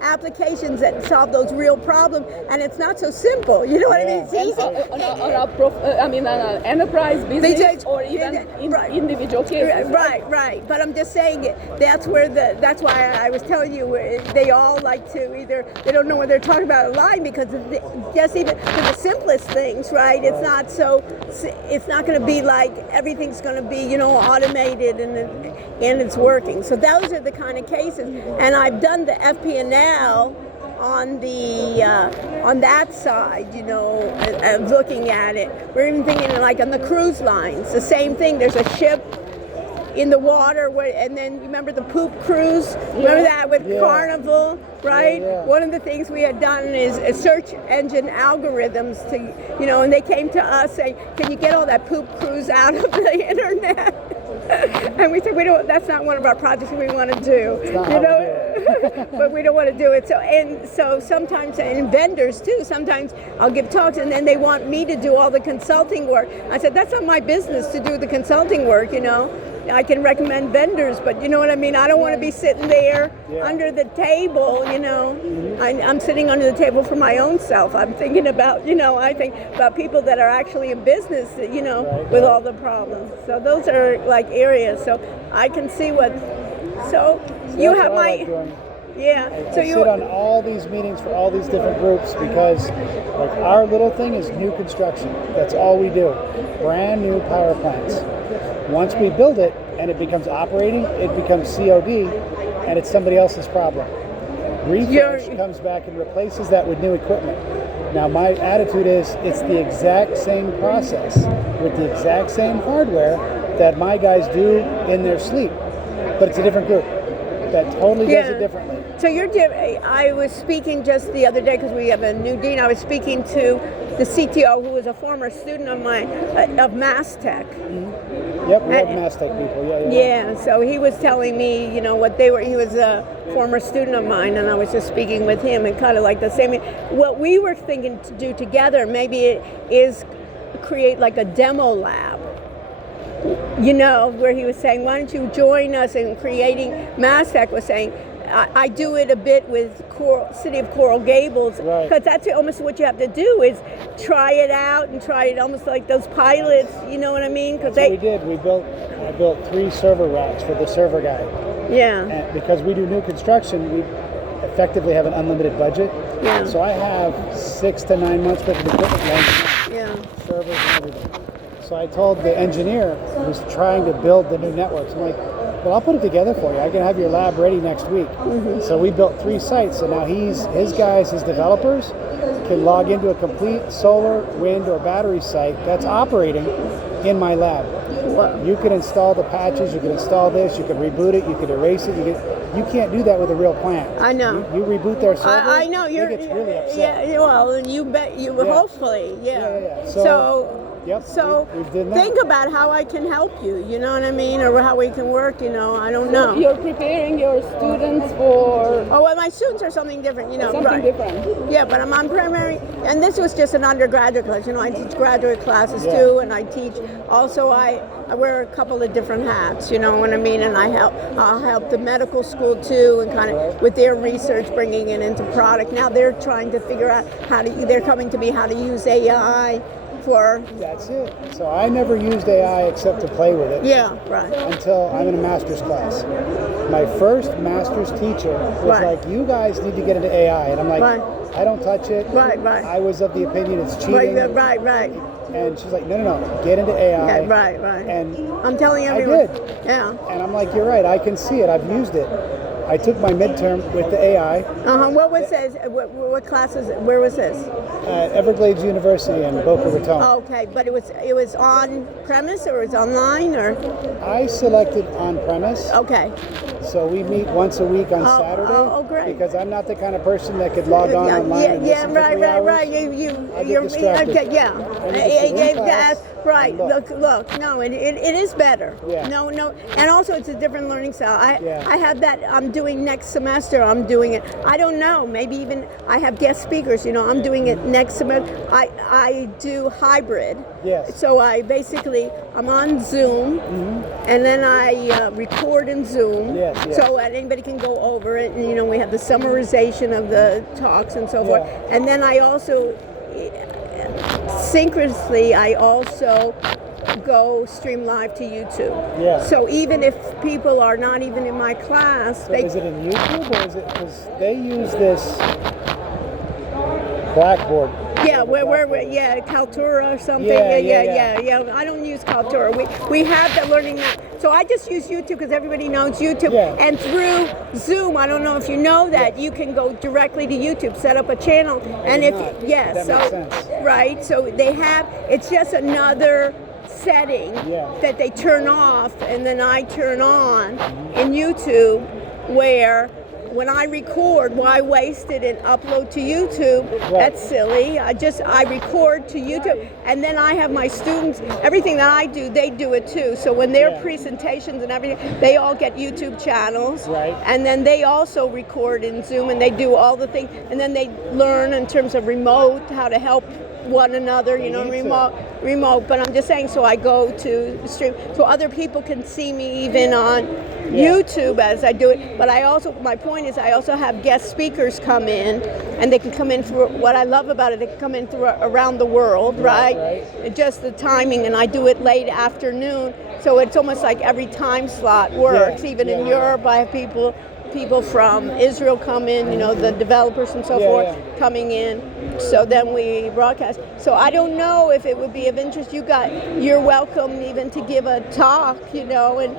applications that solve those real problems, and it's not so simple. You know what I mean? It's easy. On an enterprise business or even individual cases. Right. But I'm just saying that's why I was telling you, they all like to they don't know what they're talking about online, because just even for the simplest things, right? It's not going to be like everything's going to be automated and it's working. So those are the kind of cases, and I've done the FP&L on that side, of looking at it. We're even thinking like on the cruise lines, the same thing. There's a ship in the water, and then remember the poop cruise? Remember that with Carnival, right? One of the things we had done is search engine algorithms to, and they came to us saying, can you get all that poop cruise out of the internet? And we said, that's not one of our projects we want to do, but we don't want to do it. So sometimes, and vendors too, sometimes I'll give talks and then they want me to do all the consulting work. I said, that's not my business to do the consulting work, I can recommend vendors, but you know what I mean? I don't want to be sitting there under the table, I'm sitting under the table for my own self. I'm thinking about, I think about people that are actually in business, with all the problems. So those are like areas. So I can see so you have my... So you sit on all these meetings for all these different groups because like our little thing is new construction. That's all we do. Brand new power plants. Once we build it and it becomes operating, it becomes COD and it's somebody else's problem. Refresh comes back and replaces that with new equipment. Now my attitude is it's the exact same process with the exact same hardware that my guys do in their sleep, but it's a different group that totally does it differently. So I was speaking just the other day because we have a new dean. I was speaking to the CTO who was a former student of mine of Mass Tech. Mm-hmm. Yep, we have Mass Tech people. Yeah, so he was telling me, what they were. He was a former student of mine, and I was just speaking with him and kind of like the same. What we were thinking to do together, maybe it is create like a demo lab. Where he was saying, why don't you join us in creating, Mass Tech was saying, I do it a bit with City of Coral Gables, because that's almost what you have to do is try it out and try it almost like those pilots, you know what I mean? That's what we did. I built 3 server racks for the server guy. Yeah. And because we do new construction, we effectively have an unlimited budget. Yeah. So I have 6 to 9 months worth of equipment running. Yeah. Servers and everything. So I told the engineer who's trying to build the new networks, I'm like, well, I'll put it together for you. I can have your lab ready next week. Mm-hmm. So we built 3 sites. So now his developers can log into a complete solar, wind, or battery site that's operating in my lab. Wow. You can install the patches, you can install this, you can reboot it, you can erase it. You can't do that with a real plant. I know. You reboot their server. I know. It gets really upset. Yeah. Well, you bet. Hopefully. Yeah. So So we've done that. Think about how I can help you, you know what I mean? Or how we can work, I don't know. You're preparing your students for... Oh, well, my students are something different, Something different. Yeah, but I'm on primary, and this was just an undergraduate class. I teach graduate classes too, and I teach, also I wear a couple of different hats, you know what I mean? And I'll help the medical school too, and kind of with their research, bringing it into product. Now they're trying to figure out they're coming to me how to use AI. That's it. So I never used AI except to play with it. Yeah, right. Until I'm in a master's class. My first master's teacher was like, you guys need to get into AI. And I'm like, I don't touch it. Right. I was of the opinion it's cheating. Right. And she's like, no, get into AI. Yeah, right. And I'm telling everyone. I did. Yeah. And I'm like, you're right, I can see it. I've used it. I took my midterm with the AI. What was this? What classes? Where was this? At Everglades University in Boca Raton. Oh, okay, but it was on premise or it was online or? I selected on premise. Okay. So we meet once a week on Saturday. Oh, great. Because I'm not the kind of person that could log on online. And listen for 3 hours. Right. You're distracted. That's right. Look. No, it is better. Yeah. No, and also it's a different learning style. I have that. I'm doing next semester. I'm doing it. I don't know. Maybe even I have guest speakers. I'm doing it next semester. I do hybrid. Yes. So I'm on Zoom, and then I record in Zoom. Yes. So anybody can go over it, and we have the summarization of the talks and so forth. And then I also synchronously go stream live to YouTube. Yeah. So even if people are not even in my class, is it in YouTube or is it because they use this Blackboard? Yeah, Kaltura or something. Yeah. I don't use Kaltura. We have the learning that. So I just use YouTube because everybody knows YouTube. Yeah. And through Zoom, I don't know if you know that, you can go directly to YouTube, set up a channel, and that makes sense. right. So they have. It's just another setting Yeah. that they turn off and then I turn on in YouTube, where when I record, why waste it and upload to YouTube? Right. That's silly. I record to YouTube, and then I have my students. Everything that I do, they do it too. So when their Yeah. presentations and everything, they all get YouTube channels, Right. and then they also record in Zoom, and they do all the things, and then they learn in terms of remote how to help one another, you know, need to. remote. But I'm just saying, so I go to stream, so other people can see me even on YouTube as I do it. But my point is, I also have guest speakers come in, and they can come in through. What I love about it, they can come in through around the world, right? Just the timing, and I do it late afternoon, so it's almost like every time slot works. Even in Europe, I have people from Israel come in, you know, the developers and so forth coming in. So then we broadcast. So I don't know if it would be of interest. You're welcome even to give a talk, you know, and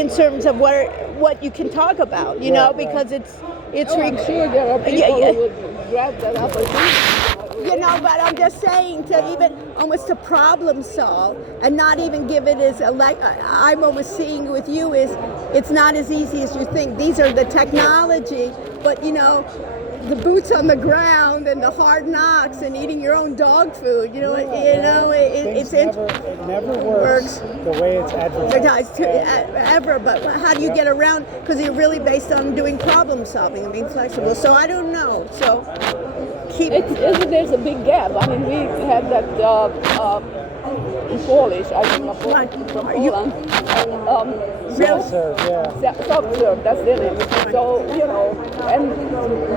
in terms of what you can talk about, you know, because it's. I'm sure there are people who would grab that opportunity. You know, but I'm just saying to even almost to problem solve and not even give it as I'm almost seeing with you is it's not as easy as you think. These are the technology, but you know, the boots on the ground and the hard knocks and eating your own dog food. You know, it never works the way it's advertised. Ever, but how do you get around? Because you're really based on doing problem solving and being flexible. So I don't know. So there's a big gap. I mean, we have that in Polish. I think from Poland. Self-serve, Self-serve, that's the name. So, you know, and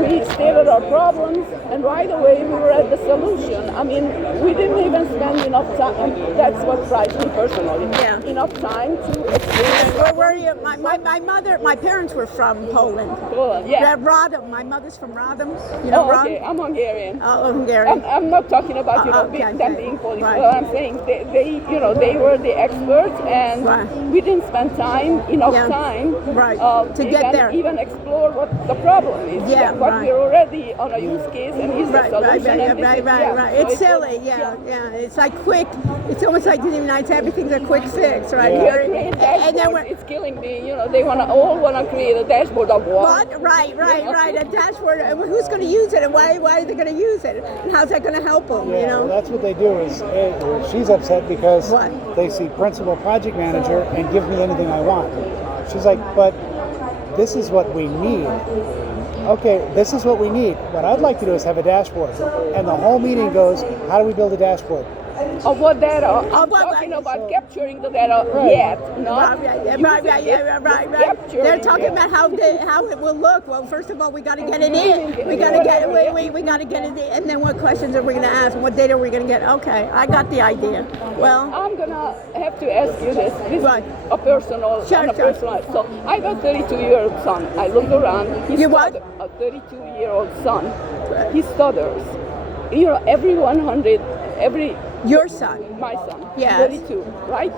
we stated our problems, and right away we were at the solution. I mean, we didn't even spend enough time, and that's what frightens me personally. Yeah. Enough time to explain. Where were you? My parents were from Poland. Poland, yeah. Rodom. My mother's from Rodom. You know Rodom? Okay, I'm Hungarian. Oh, Hungarian. I'm not talking about them being Polish. Right. Well, I'm saying they were the experts, and we didn't spend enough time to get there, even explore what the problem is. But we're already on a use case, and is the solution. Right. It's silly. It's like quick. It's almost like in the United States, everything's a quick fix, right? And then it's killing me. You know, they all want to create a dashboard of what? Right. A dashboard. Who's going to use it, and why are they going to use it, and how's that going to help them? Yeah, you know, well, that's what they do. Is she's upset because they see principal project manager and give me anything I want. She's like, but this is what we need. Okay, this is what we need. What I'd like to do is have a dashboard. And the whole meeting goes, how do we build a dashboard? Of what data? I'm talking about capturing the data yet. Right. They're talking about how it will look. Well, first of all, we got to get it in. We got to get it in. And then what questions are we going to ask? And what data are we going to get? Okay, I got the idea. Well, I'm going to have to ask you this. This is a personal. So I have a 32-year-old son. I looked around. You what? A 32-year-old son. He stutters. You know, Your son? My son. Yes. 32, right?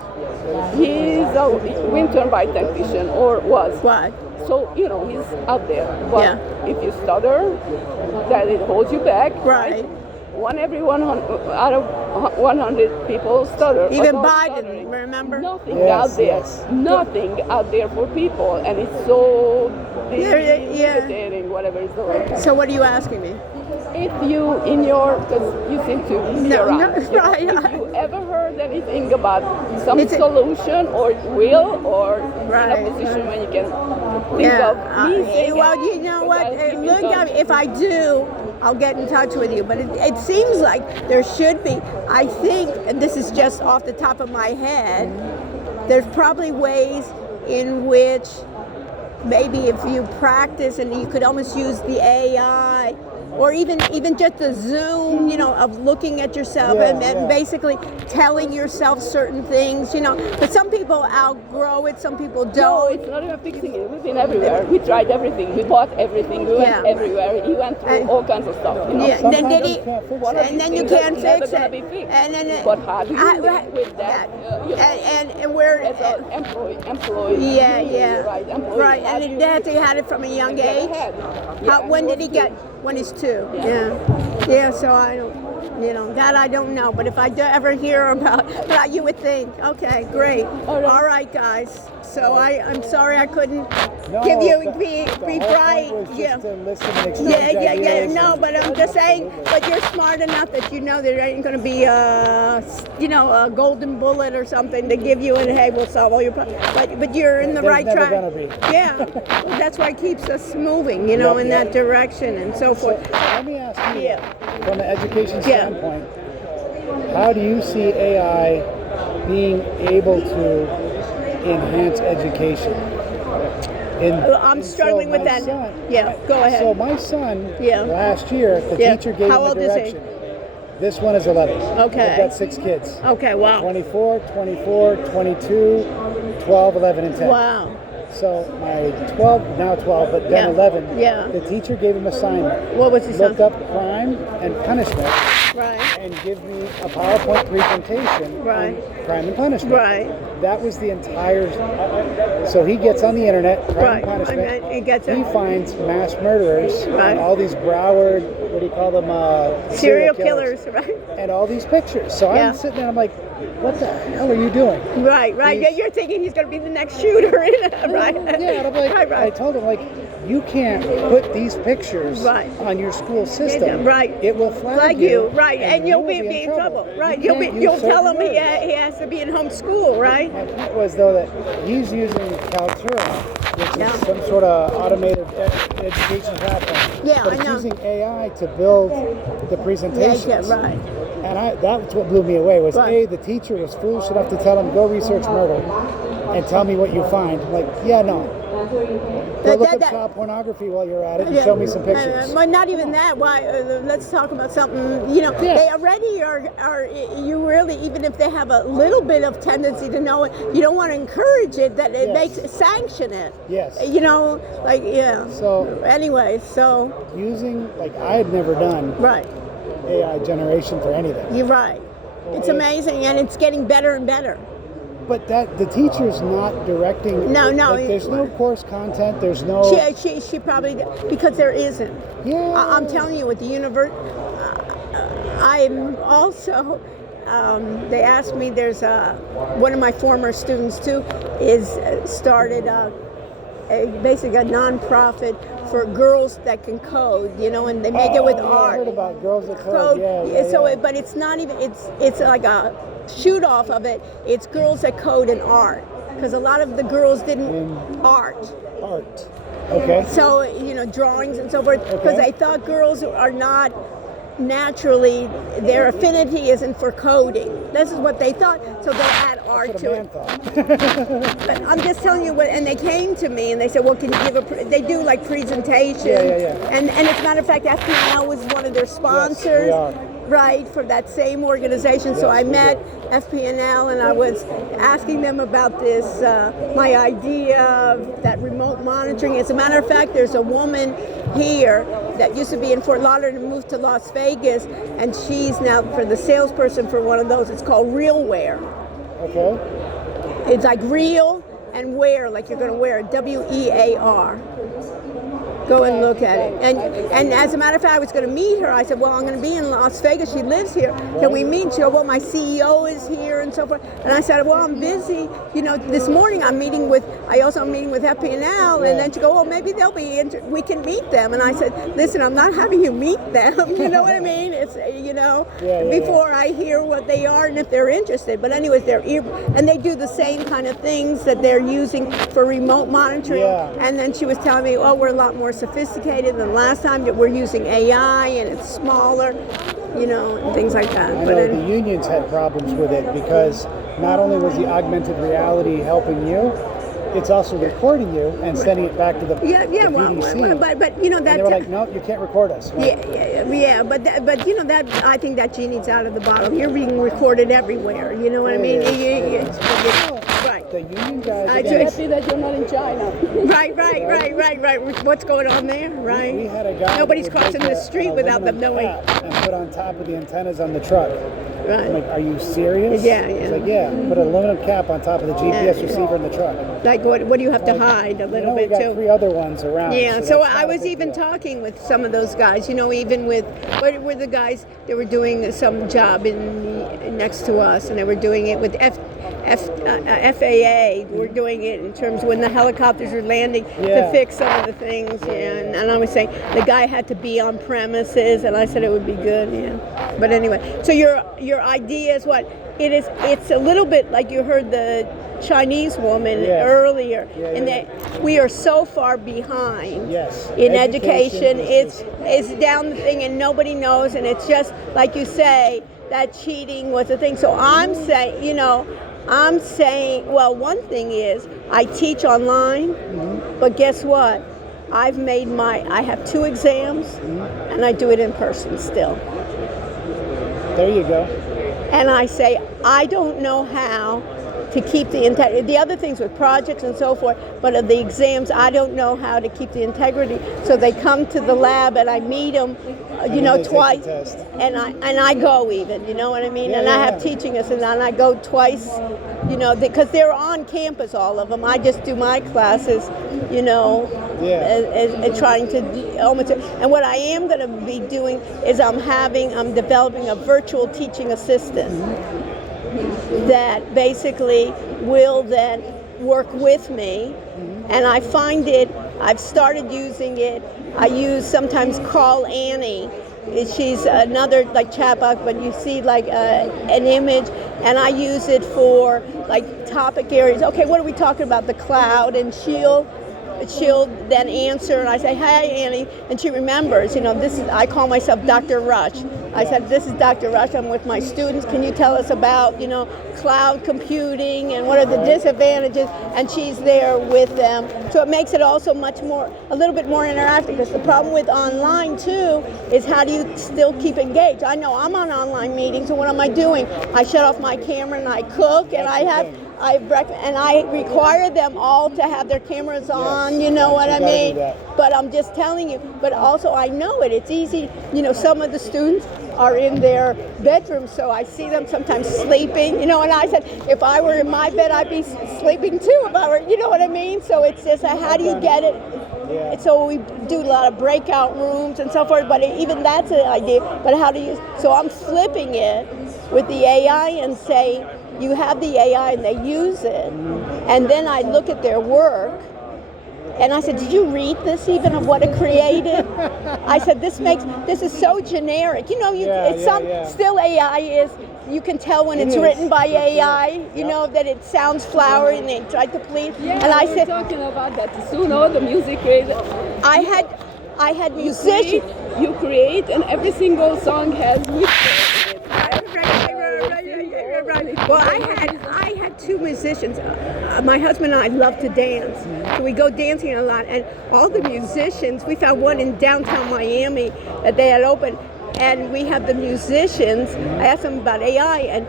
He's a wind turbine technician, or was. What? So, you know, he's out there. But if you stutter, that it holds you back. Right. One every 100 out of 100 people stutter. Even Biden, remember? Nothing out there. Nothing out there for people. And it's so irritating, whatever is the word. So what are you asking me? If you, because you seem to be around. If you ever heard anything about some solution or will or in a position when you can think of me saying, well, you know what? Look, if I do, I'll get in touch with you. But it seems like there should be. I think, and this is just off the top of my head, there's probably ways in which maybe if you practice and you could almost use the AI or even just the Zoom, you know, of looking at yourself and basically telling yourself certain things, you know. But some people outgrow it, some people don't. No, it's not even fixing it. We've been everywhere. We tried everything. We bought everything. We went everywhere. He went through all kinds of stuff. You know? Yeah. Then then you can't fix it. And then, but how do you live with that? And we're as an employee. Right. And they had it from a young age. When did he get? When he's 2. Yeah. So I don't. You know, that I don't know. But if I do ever hear about you would think, okay, great. All right, guys. So I'm sorry I couldn't give you be bright. Yeah. To listen and exchange Yeah. No, but I'm just saying. But you're smart enough that you know there ain't going to be a golden bullet or something to give you and hey, we'll solve all your problems. But you're in the right track. Gonna be. Yeah. That's why it keeps us moving, in that direction and so forth. So let me ask you, from an education standpoint, how do you see AI being able to enhance education? I'm struggling with that. Go ahead. So my son, last year, the teacher gave him the direction. This one is 11. Okay. I've got 6 kids. Okay, wow. 24, 22, 12, 11, and 10. Wow. So my 12, but then 11. Yeah. The teacher gave him assignment. What was his Look up crime and punishment. Right. And give me a PowerPoint presentation on crime and punishment. Right. That was the entire. So he gets on the internet, crime and punishment. He finds mass murderers and all these Broward, what do you call them? Serial killers, right? And all these pictures. So I'm sitting there, I'm like, what the hell are you doing? Right. You're thinking he's going to be the next shooter, right? Yeah, and I'm like, I told him, you can't put these pictures on your school system. Right. It will flag you. Right. And you'll be in trouble. Right. You'll tell him he has to be in home school, right? My point was, though, that he's using Kaltura, which is some sort of automated education platform. Yeah, but it's using AI to build the presentations. Yeah, right. And that's what blew me away, was the teacher was foolish enough to tell him, go research murder and tell me what you find. I'm like, no. Go look up child pornography while you're at it and show me some pictures. But not even that. Why? Let's talk about something. They already are. You really, even if they have a little bit of tendency to know it, you don't want to encourage it. That it makes sanction it. Yes. So anyway, using I had never done AI generation for anything. You're right. It's amazing, and it's getting better and better. But the teacher's not directing. No. There's no course content. There's no. She probably, because there isn't. Yeah. I'm telling you, with the I'm also. They asked me. There's one of my former students too started basically a non-profit for girls that can code, and they make it with art. I heard about girls that code. But it's not even. It's like a shoot off of it. It's girls that code and art, because a lot of the girls didn't art. Okay. So drawings and so forth, because they thought girls are not naturally, their affinity isn't for coding. This is what they thought, so they'll add art to it. But I'm just telling you what, and they came to me and they said, well, can you give they do presentations. And as a matter of fact, FPNL was one of their sponsors. Right, for that same organization. So I met FPNL and I was asking them about this, my idea of that remote monitoring. As a matter of fact, there's a woman here that used to be in Fort Lauderdale and moved to Las Vegas, and she's now for the salesperson for one of those. It's called RealWear. Okay. It's like real and wear, like you're going to wear it, WEAR. Go and look at it. And as a matter of fact, I was going to meet her. I said, well, I'm going to be in Las Vegas. She lives here. Can we meet? She said, well, my CEO is here and so forth. And I said, well, I'm busy. This morning I'm meeting with FP&L. And then she go, well, maybe they'll be we can meet them. And I said, listen, I'm not having you meet them. You know what I mean? It's, before I hear what they are and if they're interested. But anyways, and they do the same kind of things that they're using for remote monitoring. And then she was telling me, oh, we're a lot more sophisticated than last time, that we're using AI and it's smaller, and things like that. I know the unions had problems with it because not only was the augmented reality helping you, it's also recording you and sending it back to the BDC. But that and they were like, no, you can't record us. Right? But that I think that genie's out of the bottle. You're being recorded everywhere. You know what I mean? Right. The union guys. I'm happy that you're not in China. Right. What's going on there? Right. We had a guy. Nobody's crossing the street without them knowing. And put on top of the antennas on the truck. Right. I'm like, are you serious? Yeah, It's yeah. like, yeah, put an aluminum cap on top of the GPS receiver in the truck. Like what do you have to hide a little we bit got too? 3 other ones around. Yeah, so so that's I not a was big even deal. talking with some of those guys, even with, what were the guys, they were doing some job next to us, and they were doing it with FAA, we're doing it in terms of when the helicopters are landing to fix some of the things, and I was saying the guy had to be on premises, and I said it would be good, But anyway, so your idea is what? It's a little bit like you heard the Chinese woman earlier, in that we are so far behind in education. It's down the thing, and nobody knows, and it's just like you say that cheating was a thing. So I'm saying, well, one thing is I teach online, but guess what? I have 2 exams, and I do it in person still. There you go. And I say, I don't know how to keep the integrity. The other things with projects and so forth, but of the exams, I don't know how to keep the integrity. So they come to the lab, and I meet them, twice, and I go even, you know what I mean? And I have teaching assistants, and I go twice, because they're on campus, all of them. I just do my classes, and trying to almost. And what I am going to be doing is I'm developing a virtual teaching assistant that basically will then work with me, and I find I've started using it. I use sometimes Call Annie. She's another like chatbot, but you see like an image, and I use it for like topic areas. Okay, what are we talking about? The cloud, and she'll then answer, and I say, "Hi, Annie," and she remembers. I call myself Dr. Rush. I said, "This is Dr. Rush. I'm with my students. Can you tell us about cloud computing and what are the disadvantages?" And she's there with them, so it makes it also a little bit more interactive. Because the problem with online too is how do you still keep engaged? I know I'm on online meetings, and what am I doing? I shut off my camera and I cook, and I have breakfast, and I require them all to have their cameras on, you know what I mean? But I'm just telling you, but also I know it's easy, some of the students are in their bedrooms, so I see them sometimes sleeping, and I said, if I were in my bed, I'd be sleeping too, if I were, you know what I mean? So it's just, how do you get it? So we do a lot of breakout rooms and so forth, but even that's an idea, but how do you, so I'm flipping it with the AI and say, you have the AI and they use it, and then I look at their work, and I said, did you read this even of what it created? I said, this is so generic. Still AI is, you can tell when it's written by AI, that it sounds flowery and they try to please. Yeah, and I said, talking about that soon, the music is. I had musicians. You create, and every single song has music. Right. Well, I had 2 musicians. My husband and I love to dance, so we go dancing a lot. And all the musicians, we found one in downtown Miami that they had opened, and we have the musicians. I asked them about AI, and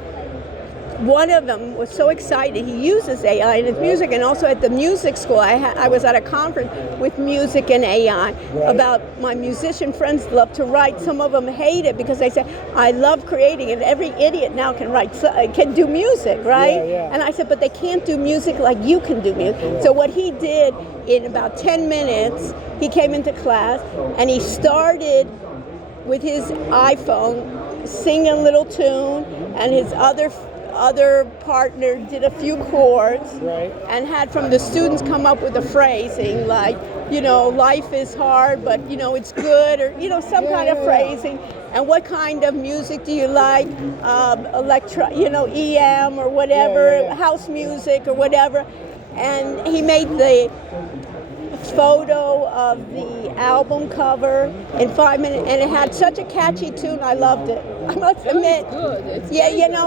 one of them was so excited. He uses AI in his music, and also at the music school, I was at a conference with music and AI about my musician friends love to write. Some of them hate it because they say, I love creating, and every idiot now can do music, right? And I said, but they can't do music like you can do music. So what he did in about 10 minutes, he came into class, and he started with his iPhone singing a little tune, and his other partner did a few chords, and had from the students come up with a phrasing like, life is hard, but it's good, or some kind of phrasing. And what kind of music do you like? EM or whatever, house music or whatever. And he made the photo of the album cover in 5 minutes, and it had such a catchy tune. I loved it. I must admit.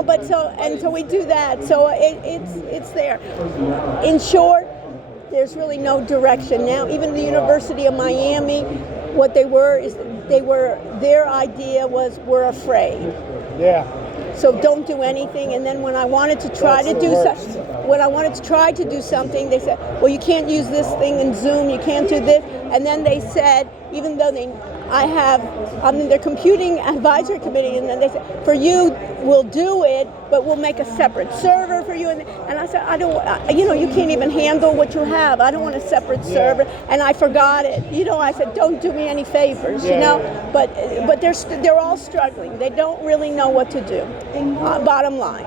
But so we do that. So it's there. In short, there's really no direction now. Even the University of Miami, what their idea was, we're afraid. So don't do anything. And then when I wanted to try to do something, they said, well, you can't use this thing in Zoom, you can't do this. And then they said, even though I'm in their computing advisory committee, and then they said, for you, we'll do it, but we'll make a separate server for you. And I said, I don't, you can't even handle what you have. I don't want a separate server. And I forgot it. I said, don't do me any favors, But they're all struggling. They don't really know what to do, bottom line.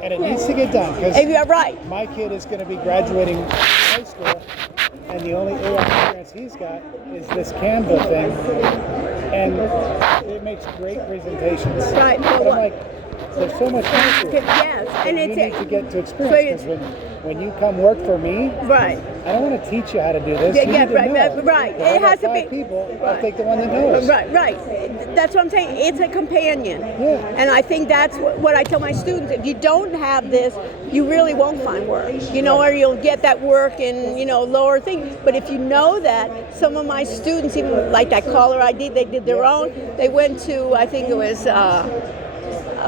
And it needs to get done, because you're right. My kid is going to be graduating high school, and the only AI experience he's got is this Canva thing, and it makes great presentations. Right. But I'm like, there's so much more to it. Yes, and you need to get to experience, because when you come work for me, right? I don't want to teach you how to do this. You need to know. Right. If It has to be people. I'll take the one that knows. Right. That's what I'm saying. It's a companion. Yeah. And I think that's what I tell my students. If you don't have this, you really won't find work. Or you'll get that work in lower things. But if you know that, some of my students, even like that caller ID, they did their own. They went to, I think it was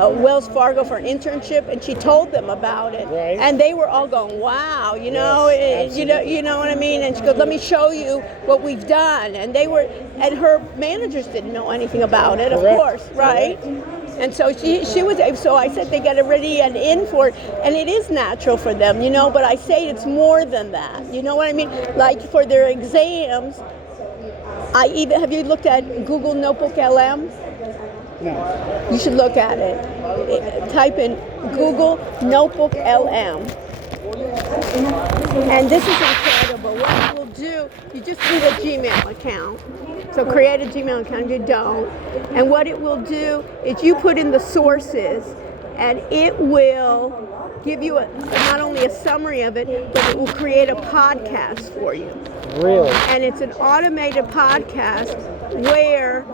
Wells Fargo for an internship, and she told them about it, and they were all going, "Wow, you know what I mean?" And she goes, "Let me show you what we've done." And and her managers didn't know anything about it, of course, right? And so she was. So I said they get ready and in for it, and it is natural for them, But I say it's more than that. You know what I mean? Like for their exams, have you looked at Google Notebook LM? No. You should look at it. Type in Google Notebook LM. And this is incredible. What it will do, you just need a Gmail account. So create a Gmail account, you don't. And what it will do is you put in the sources, and it will give you not only a summary of it, but it will create a podcast for you. Really? And it's an automated podcast where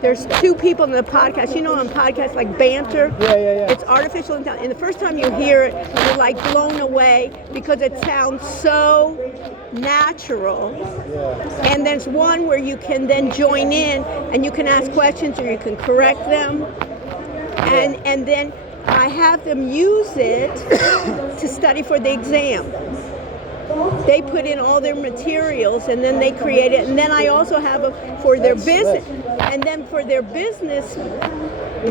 there's two people in the podcast. On podcasts like banter. Yeah. It's artificial intelligence. And the first time you hear it, you're like blown away because it sounds so natural. Yeah. And there's one where you can then join in and you can ask questions or you can correct them. And then I have them use it to study for the exam. They put in all their materials and then they create it. And then I also have them for their business. And then for their business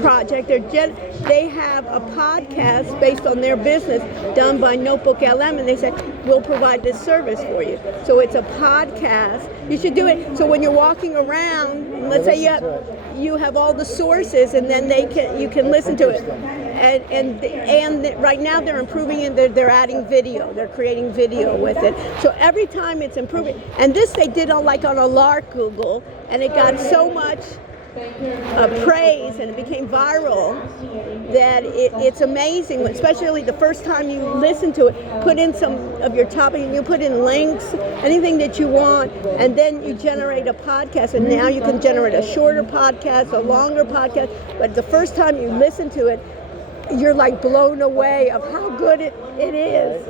project, they have a podcast based on their business done by Notebook LM, and they said, we'll provide this service for you. So it's a podcast. You should do it. So when you're walking around, let's say you have all the sources, and then you can listen to it. And right now they're improving it. They're adding video. They're creating video with it. So every time it's improving. And this they did on a lark Google, and it got so much praise and it became viral that it's amazing, especially the first time you listen to it. Put in some of your topic and you put in links, anything that you want, and then you generate a podcast. And now you can generate a shorter podcast, a longer podcast, but the first time you listen to it, you're like blown away of how good it is,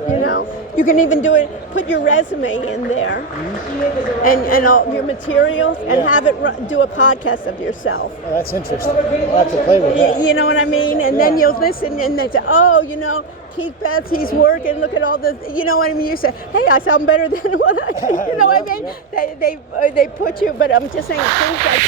You can even do it, put your resume in there and all your materials and have it do a podcast of yourself. Oh, that's interesting. I'll have to play with that. You know what I mean? And then you'll listen and they say, Keith Betts, he's working, look at all this, you know what I mean? You say, hey, I sound better than what I, what I mean? They put you, but I'm just saying things like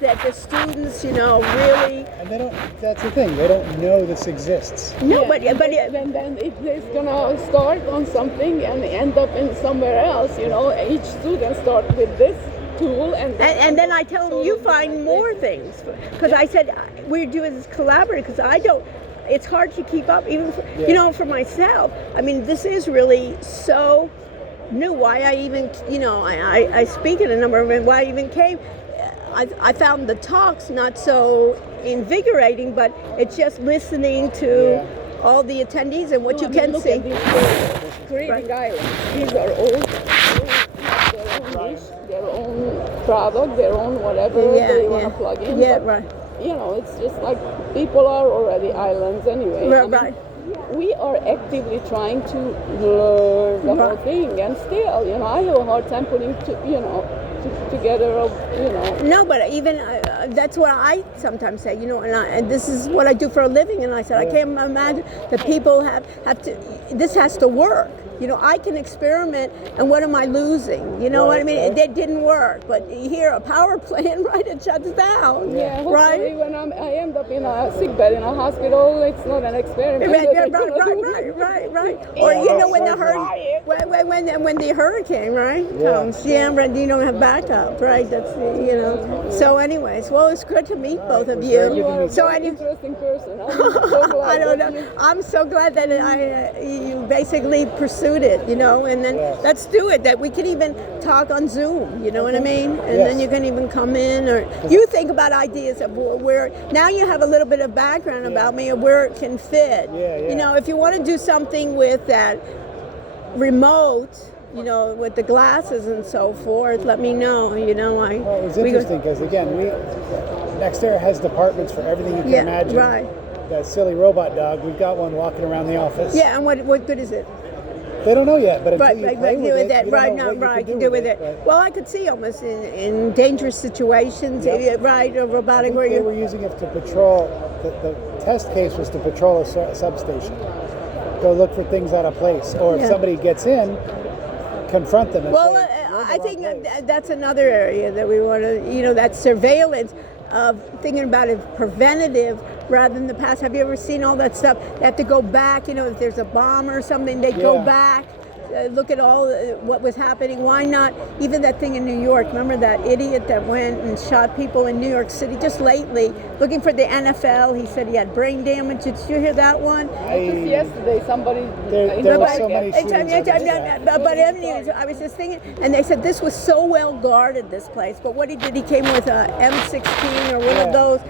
that the students, really. And they don't. That's the thing. They don't know this exists. No, then it's gonna start on something and end up in somewhere else. Each student start with this tool, and then I tell them you find more things, because I said we do this collaborative because I don't. It's hard to keep up, even for, for myself. I mean, this is really so new. Why I even, I speak in a number of events. Why I even came. I found the talks not so invigorating, but it's just listening to all the attendees and what you can see. Creating islands. These are all their own product, their own whatever they want to plug in. Yeah, right. It's just like people are already islands anyway. Right. We are actively trying to learn the whole thing, and still, I have a hard time putting together, No, but even that's what I sometimes say, and this is what I do for a living, and I said I can't imagine that people have to. This has to work. I can experiment, and what am I losing? You know what I mean? It didn't work, but here a power plant, right? It shuts down. Yeah, right. When I end up in a sick bed in a hospital, it's not an experiment. Right. Or when the hurricane, right, comes, but you don't have backup, right? That's So, anyways, well, it's good to meet both of you. You are so an interesting person. I'm so glad. I don't know. I'm so glad that you basically pursued it, and then let's do it. That we can even talk on Zoom. You know what I mean? And then you can even come in, or you think about ideas of where. Now you have a little bit of background about me of where it can fit. If you want to do something with that remote, with the glasses and so forth, let me know. Well, it was interesting because again, Nextera has departments for everything you can imagine. Right. That silly robot dog, we've got one walking around the office. Yeah, and what good is it? They don't know yet, but until you play with it, you right, don't know what you can do with it. Well, I could see almost in dangerous situations, right, or robotic. They were using it to patrol. The test case was to patrol a substation, go look for things out of place, or if somebody gets in, confront them. And I think that's another area that we want to, that surveillance of thinking about it preventative rather than the past. Have you ever seen all that stuff? They have to go back, if there's a bomb or something, they go back, look at all what was happening. Why not? Even that thing in New York, remember that idiot that went and shot people in New York City just lately, looking for the NFL. He said he had brain damage. Did you hear that one? Just yesterday, somebody. There were so many shootings. But anyways, I was just thinking, and they said this was so well guarded, this place. But what he did, he came with a M16 or one of those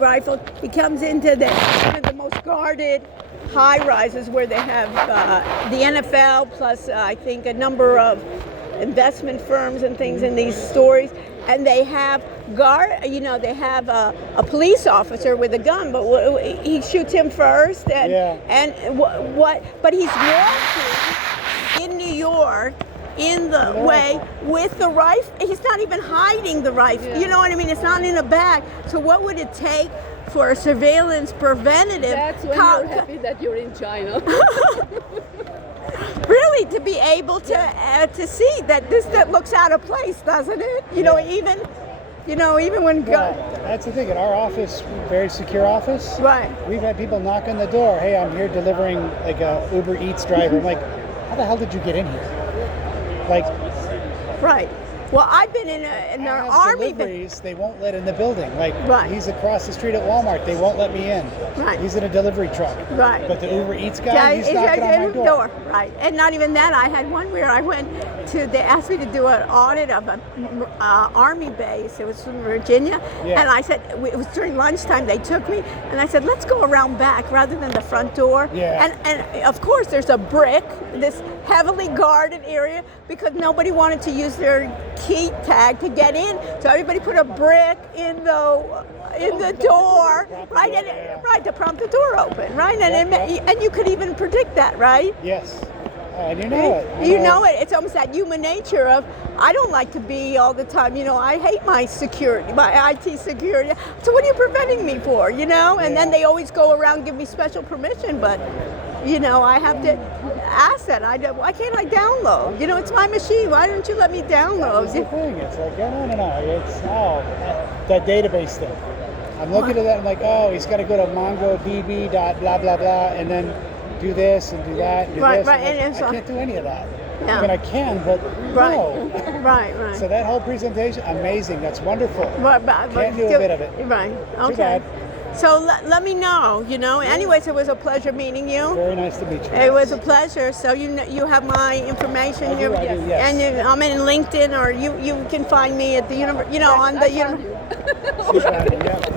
rifles. He comes into one of the most guarded high rises where they have the NFL plus I think a number of investment firms and things in these stories, and they have they have a police officer with a gun, but he shoots him first, but he's walking in New York in the way with the rifle. He's not even hiding the rifle. You know what I mean? It's not in a bag. So what would it take for a surveillance preventative? That's when you're happy that you're in China. Really, to be able to see that that looks out of place, doesn't it? Even when that's the thing. In our office, very secure office. Right. We've had people knock on the door. Hey, I'm here delivering like a Uber Eats driver. I'm like, how the hell did you get in here? Right. Well, I've been in an army deliveries. They won't let in the building. He's across the street at Walmart. They won't let me in. Right. He's in a delivery truck. Right. But the Uber Eats guy, he's knocking on my door. Right. And not even that. I had one where I went to. They asked me to do an audit of an army base. It was from Virginia. Yeah. And I said it was during lunchtime. They took me, and I said, let's go around back rather than the front door. Yeah. And of course, there's a brick. This heavily guarded area because nobody wanted to use their key tag to get in, so everybody put a brick in the door, right, to prompt the door open, right, and you could even predict that, right? Yes, and you know it. You know it. It's almost that human nature of I don't like to be all the time. I hate my security, my IT security. So what are you preventing me for? And then they always go around give me special permission, but. I have to ask that. Why can't I download? It's my machine. Why don't you let me download? That's the thing. It's like, no. It's that database thing. I'm looking at that. I'm like, he's got to go to MongoDB. Blah blah blah, and then do this and do that. And do this. Right. And I can't do any of that. Yeah. I mean, I can, but no. Right. So that whole presentation, amazing. That's wonderful. Can't do a bit of it. Right. Okay. Too bad. So let me know, Anyways, it was a pleasure meeting you. Very nice to meet you. It was a pleasure. So you have my information. I do, yes. And I'm in LinkedIn, or you can find me at the university, on the university.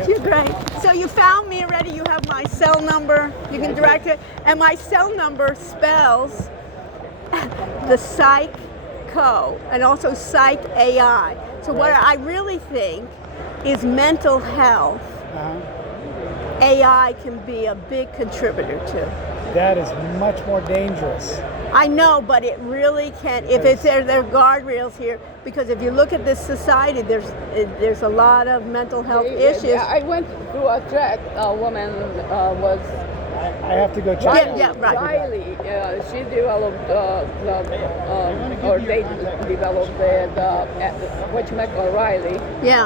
You're great. So you found me already. You have my cell number. You can direct it. And my cell number spells the Psych-Co and also Psych AI. So what I really think is mental health. AI can be a big contributor to. That is much more dangerous. I know, but it really can. If there are guardrails here, because if you look at this society, there's a lot of mental health issues. I went through a track. A woman was I have to go check. Riley, she developed or they developed the Riley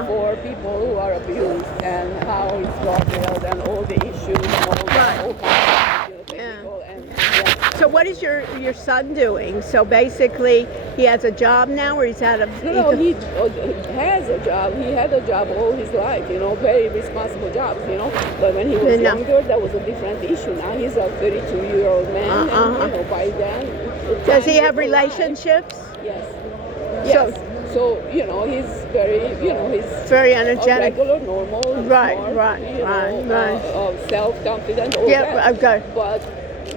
for people who are abused and how it's blackmailed and all the issues and all that. So what is your son doing? So basically, he has a job now, or he's out of... No, he has a job. He had a job all his life, very responsible jobs, But when he was younger, that was a different issue. Now he's a 32-year-old man, and, by then... Does he have relationships? Yes. Yes. So, he's very, he's very energetic. Regular, normal, right, smart, self-confident, all that. Yeah, okay. But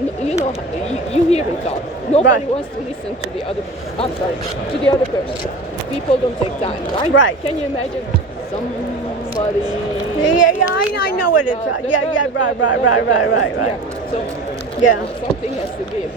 you hear him talk. Nobody wants to listen to the other. To the other person. People don't take time, right? Right. Can you imagine somebody? Yeah. I know what it's. Right. So something has to be.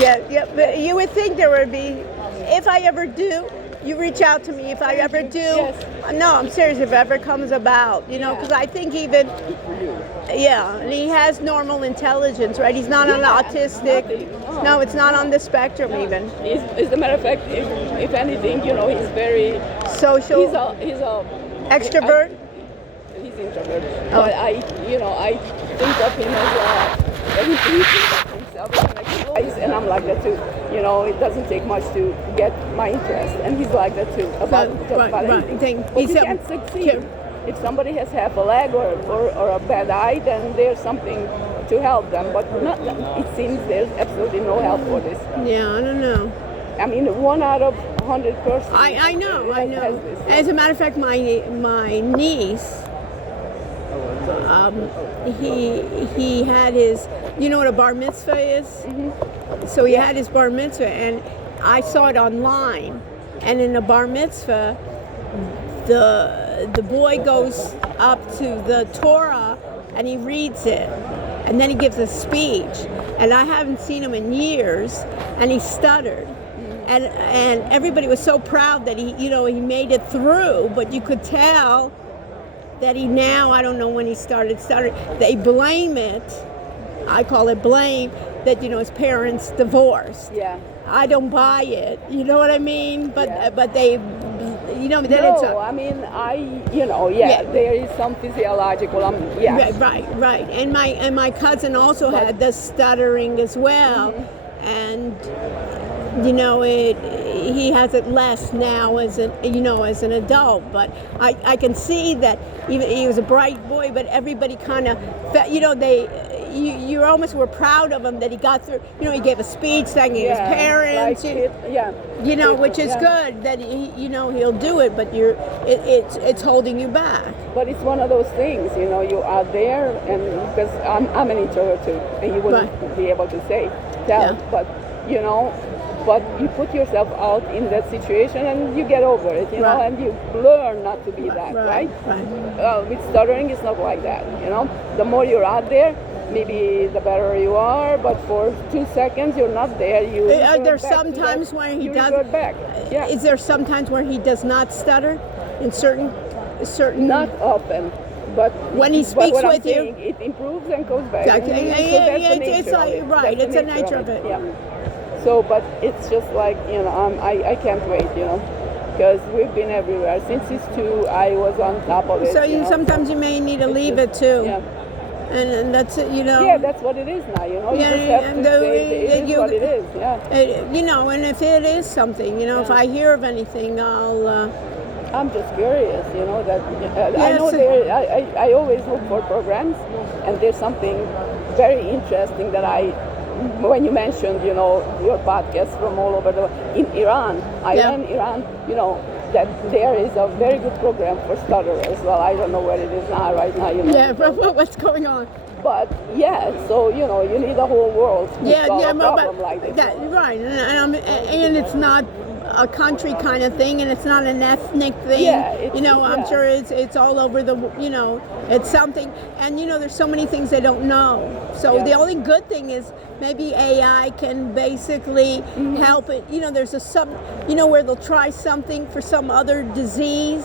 Yeah. But you would think there would be, if I ever do. You reach out to me if I ever do. Yes. No, I'm serious. If it ever comes about, because I think even, and he has normal intelligence, right? He's not on the autistic. No, it's not on the spectrum even. As a matter of fact, if anything, he's very social. He's a extrovert. He's introvert. But I think of him as everything himself. And I'm like that too. It doesn't take much to get my interest, and he's like that too. About anything. But he can't succeed. If somebody has half a leg or a bad eye, then there's something to help them. But it seems there's absolutely no help for this. Yeah, I don't know. I mean, 1 out of 100 persons. I know. As a matter of fact, my niece. He had his, what a bar mitzvah is? Mm-hmm. So he had his bar mitzvah, and I saw it online. And in the bar mitzvah, the boy goes up to the Torah and he reads it, and then he gives a speech. And I haven't seen him in years, and he stuttered. And everybody was so proud that he made it through, but you could tell that I don't know when he started stuttering. They blame it, I call it blame, that, his parents divorced. Yeah. I don't buy it, you know what I mean? But they, then no, it's there is some physiological, yes. Right. And my cousin also had the stuttering as well, and he has it less now as an adult, but I can see that he was a bright boy, but everybody kind of you almost were proud of him that he got through. He gave a speech thanking his parents, which is good that he'll do it, but it's holding you back. But it's one of those things, you are there, and because I'm an introvert too, and you wouldn't be able to tell, but but you put yourself out in that situation and you get over it, and you learn not to be that, right? With stuttering, it's not like that, The more you're out there, maybe the better you are, but for 2 seconds you're not there. There's sometimes where he does. Yeah. Is there sometimes where he does not stutter in certain? Not often. But when he speaks with you, it improves and goes back. It's like it's the nature of it. Yeah. So, but it's just like, I can't wait, because we've been everywhere. Since he's 2, I was on top of it. So sometimes you may need to leave it too. Yeah. And that's it, Yeah, that's what it is now, You just have to say it is what it is, and if it is something, if I hear of anything, I'm just curious, that I know I always look for programs, and there's something very interesting that when you mentioned, your podcast from all over the world, in Iran, Iran, that there is a very good program for stutterers. Well, I don't know where it is now, right now. What's going on? But so you need the whole world to solve a problem like this. Right, and it's not a country kind of thing, and it's not an ethnic thing. I'm sure it's all over the. It's something, and there's so many things they don't know. So the only good thing is maybe AI can basically help it. There's where they'll try something for some other disease,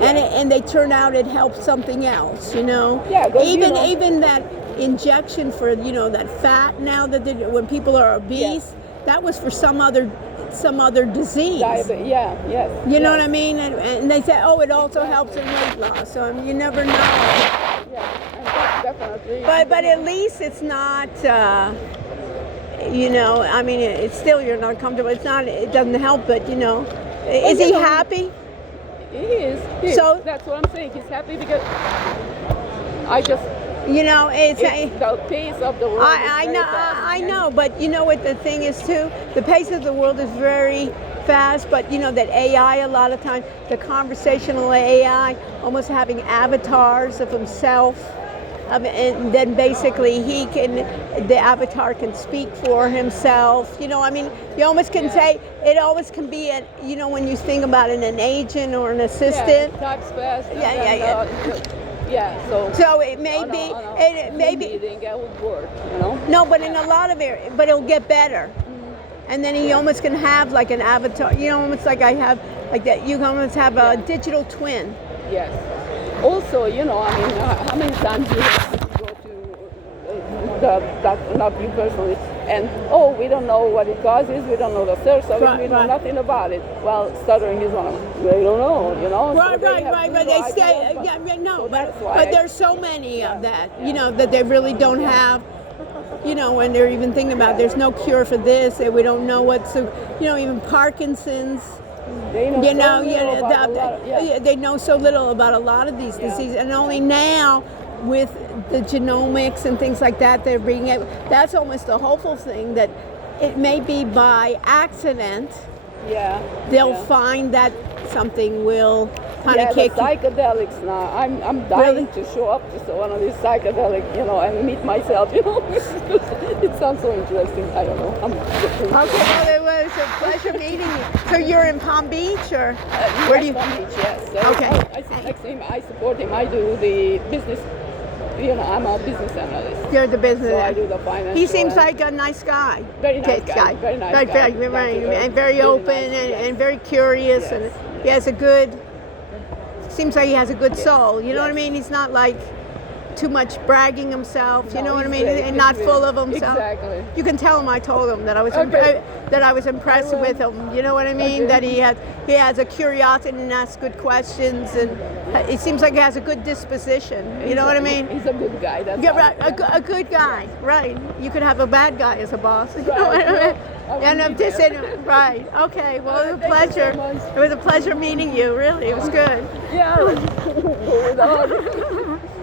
and they turn out it helps something else. Even that injection for that fat now that when people are obese, that was for some other disease. Yeah, yes. You know what I mean? And they say, oh, it also helps in weight loss. So you never know. Yeah, and that's definitely. But at least it's not. I mean, it's still you're not comfortable. It's not. It doesn't help. But is he happy? He is. So that's what I'm saying. He's happy because I just. It's the pace of the world. I know, but what the thing is too. The pace of the world is very fast, but that AI a lot of times, the conversational AI, almost having avatars of himself, and then basically the avatar can speak for himself. I mean, you almost can say it always can be when you think about it, an agent or an assistant. Yeah, types fast. Yeah. So it may be. It would work, No, but in a lot of areas, but it'll get better. And then he almost can have like an avatar. Almost like I have like that. You can almost have a digital twin. Yes. Also, I mean, how many times you have to go to not you personally, and we don't know what it causes, we don't know the source of it, we know nothing about it. Well, stuttering is one of them. They don't know, Right, but they say, but there's so many of that, that they really don't have, and they're even thinking about there's no cure for this, and we don't know what's, even Parkinson's. They know so little about a lot of these diseases, and only now with the genomics and things like that, they're being able. That's almost the hopeful thing that it may be by accident. Yeah. They'll find that something will kind of kick. Psychedelics now. I'm dying to show up to one of these psychedelic, and meet myself. It sounds so interesting. I don't know. Okay, well, it was a pleasure meeting you. So you're in Palm Beach, or where do you? Palm Beach, yes. So okay. I sit next to him. I support him. I do the business. I'm a business analyst. You're the business. So I do the financial. He seems like a nice guy. Very nice guy. Very nice guy. Very open and very curious, yes. And he has a good. Seems like he has a good soul. You know what I mean? He's not like too much bragging himself. You know what I mean? And not full of himself. Exactly. You can tell him I told him that I was impressed with him. You know what I mean? That he has a curiosity and asks good questions, and it seems like he has a good disposition. You know what I mean? He's a good guy. That's a good guy, right? You could have a bad guy as a boss. You know what I mean? And I'm just saying, right? Okay. Well, it was a pleasure. It was a pleasure meeting you. Really, it was good. Yeah.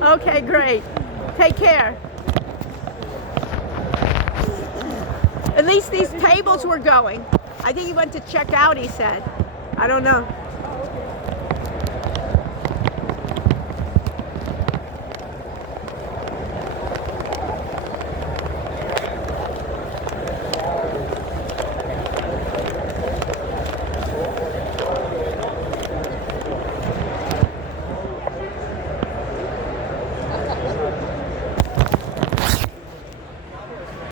Okay, great. Take care. At least these tables were going. I think he went to check out, he said. I don't know.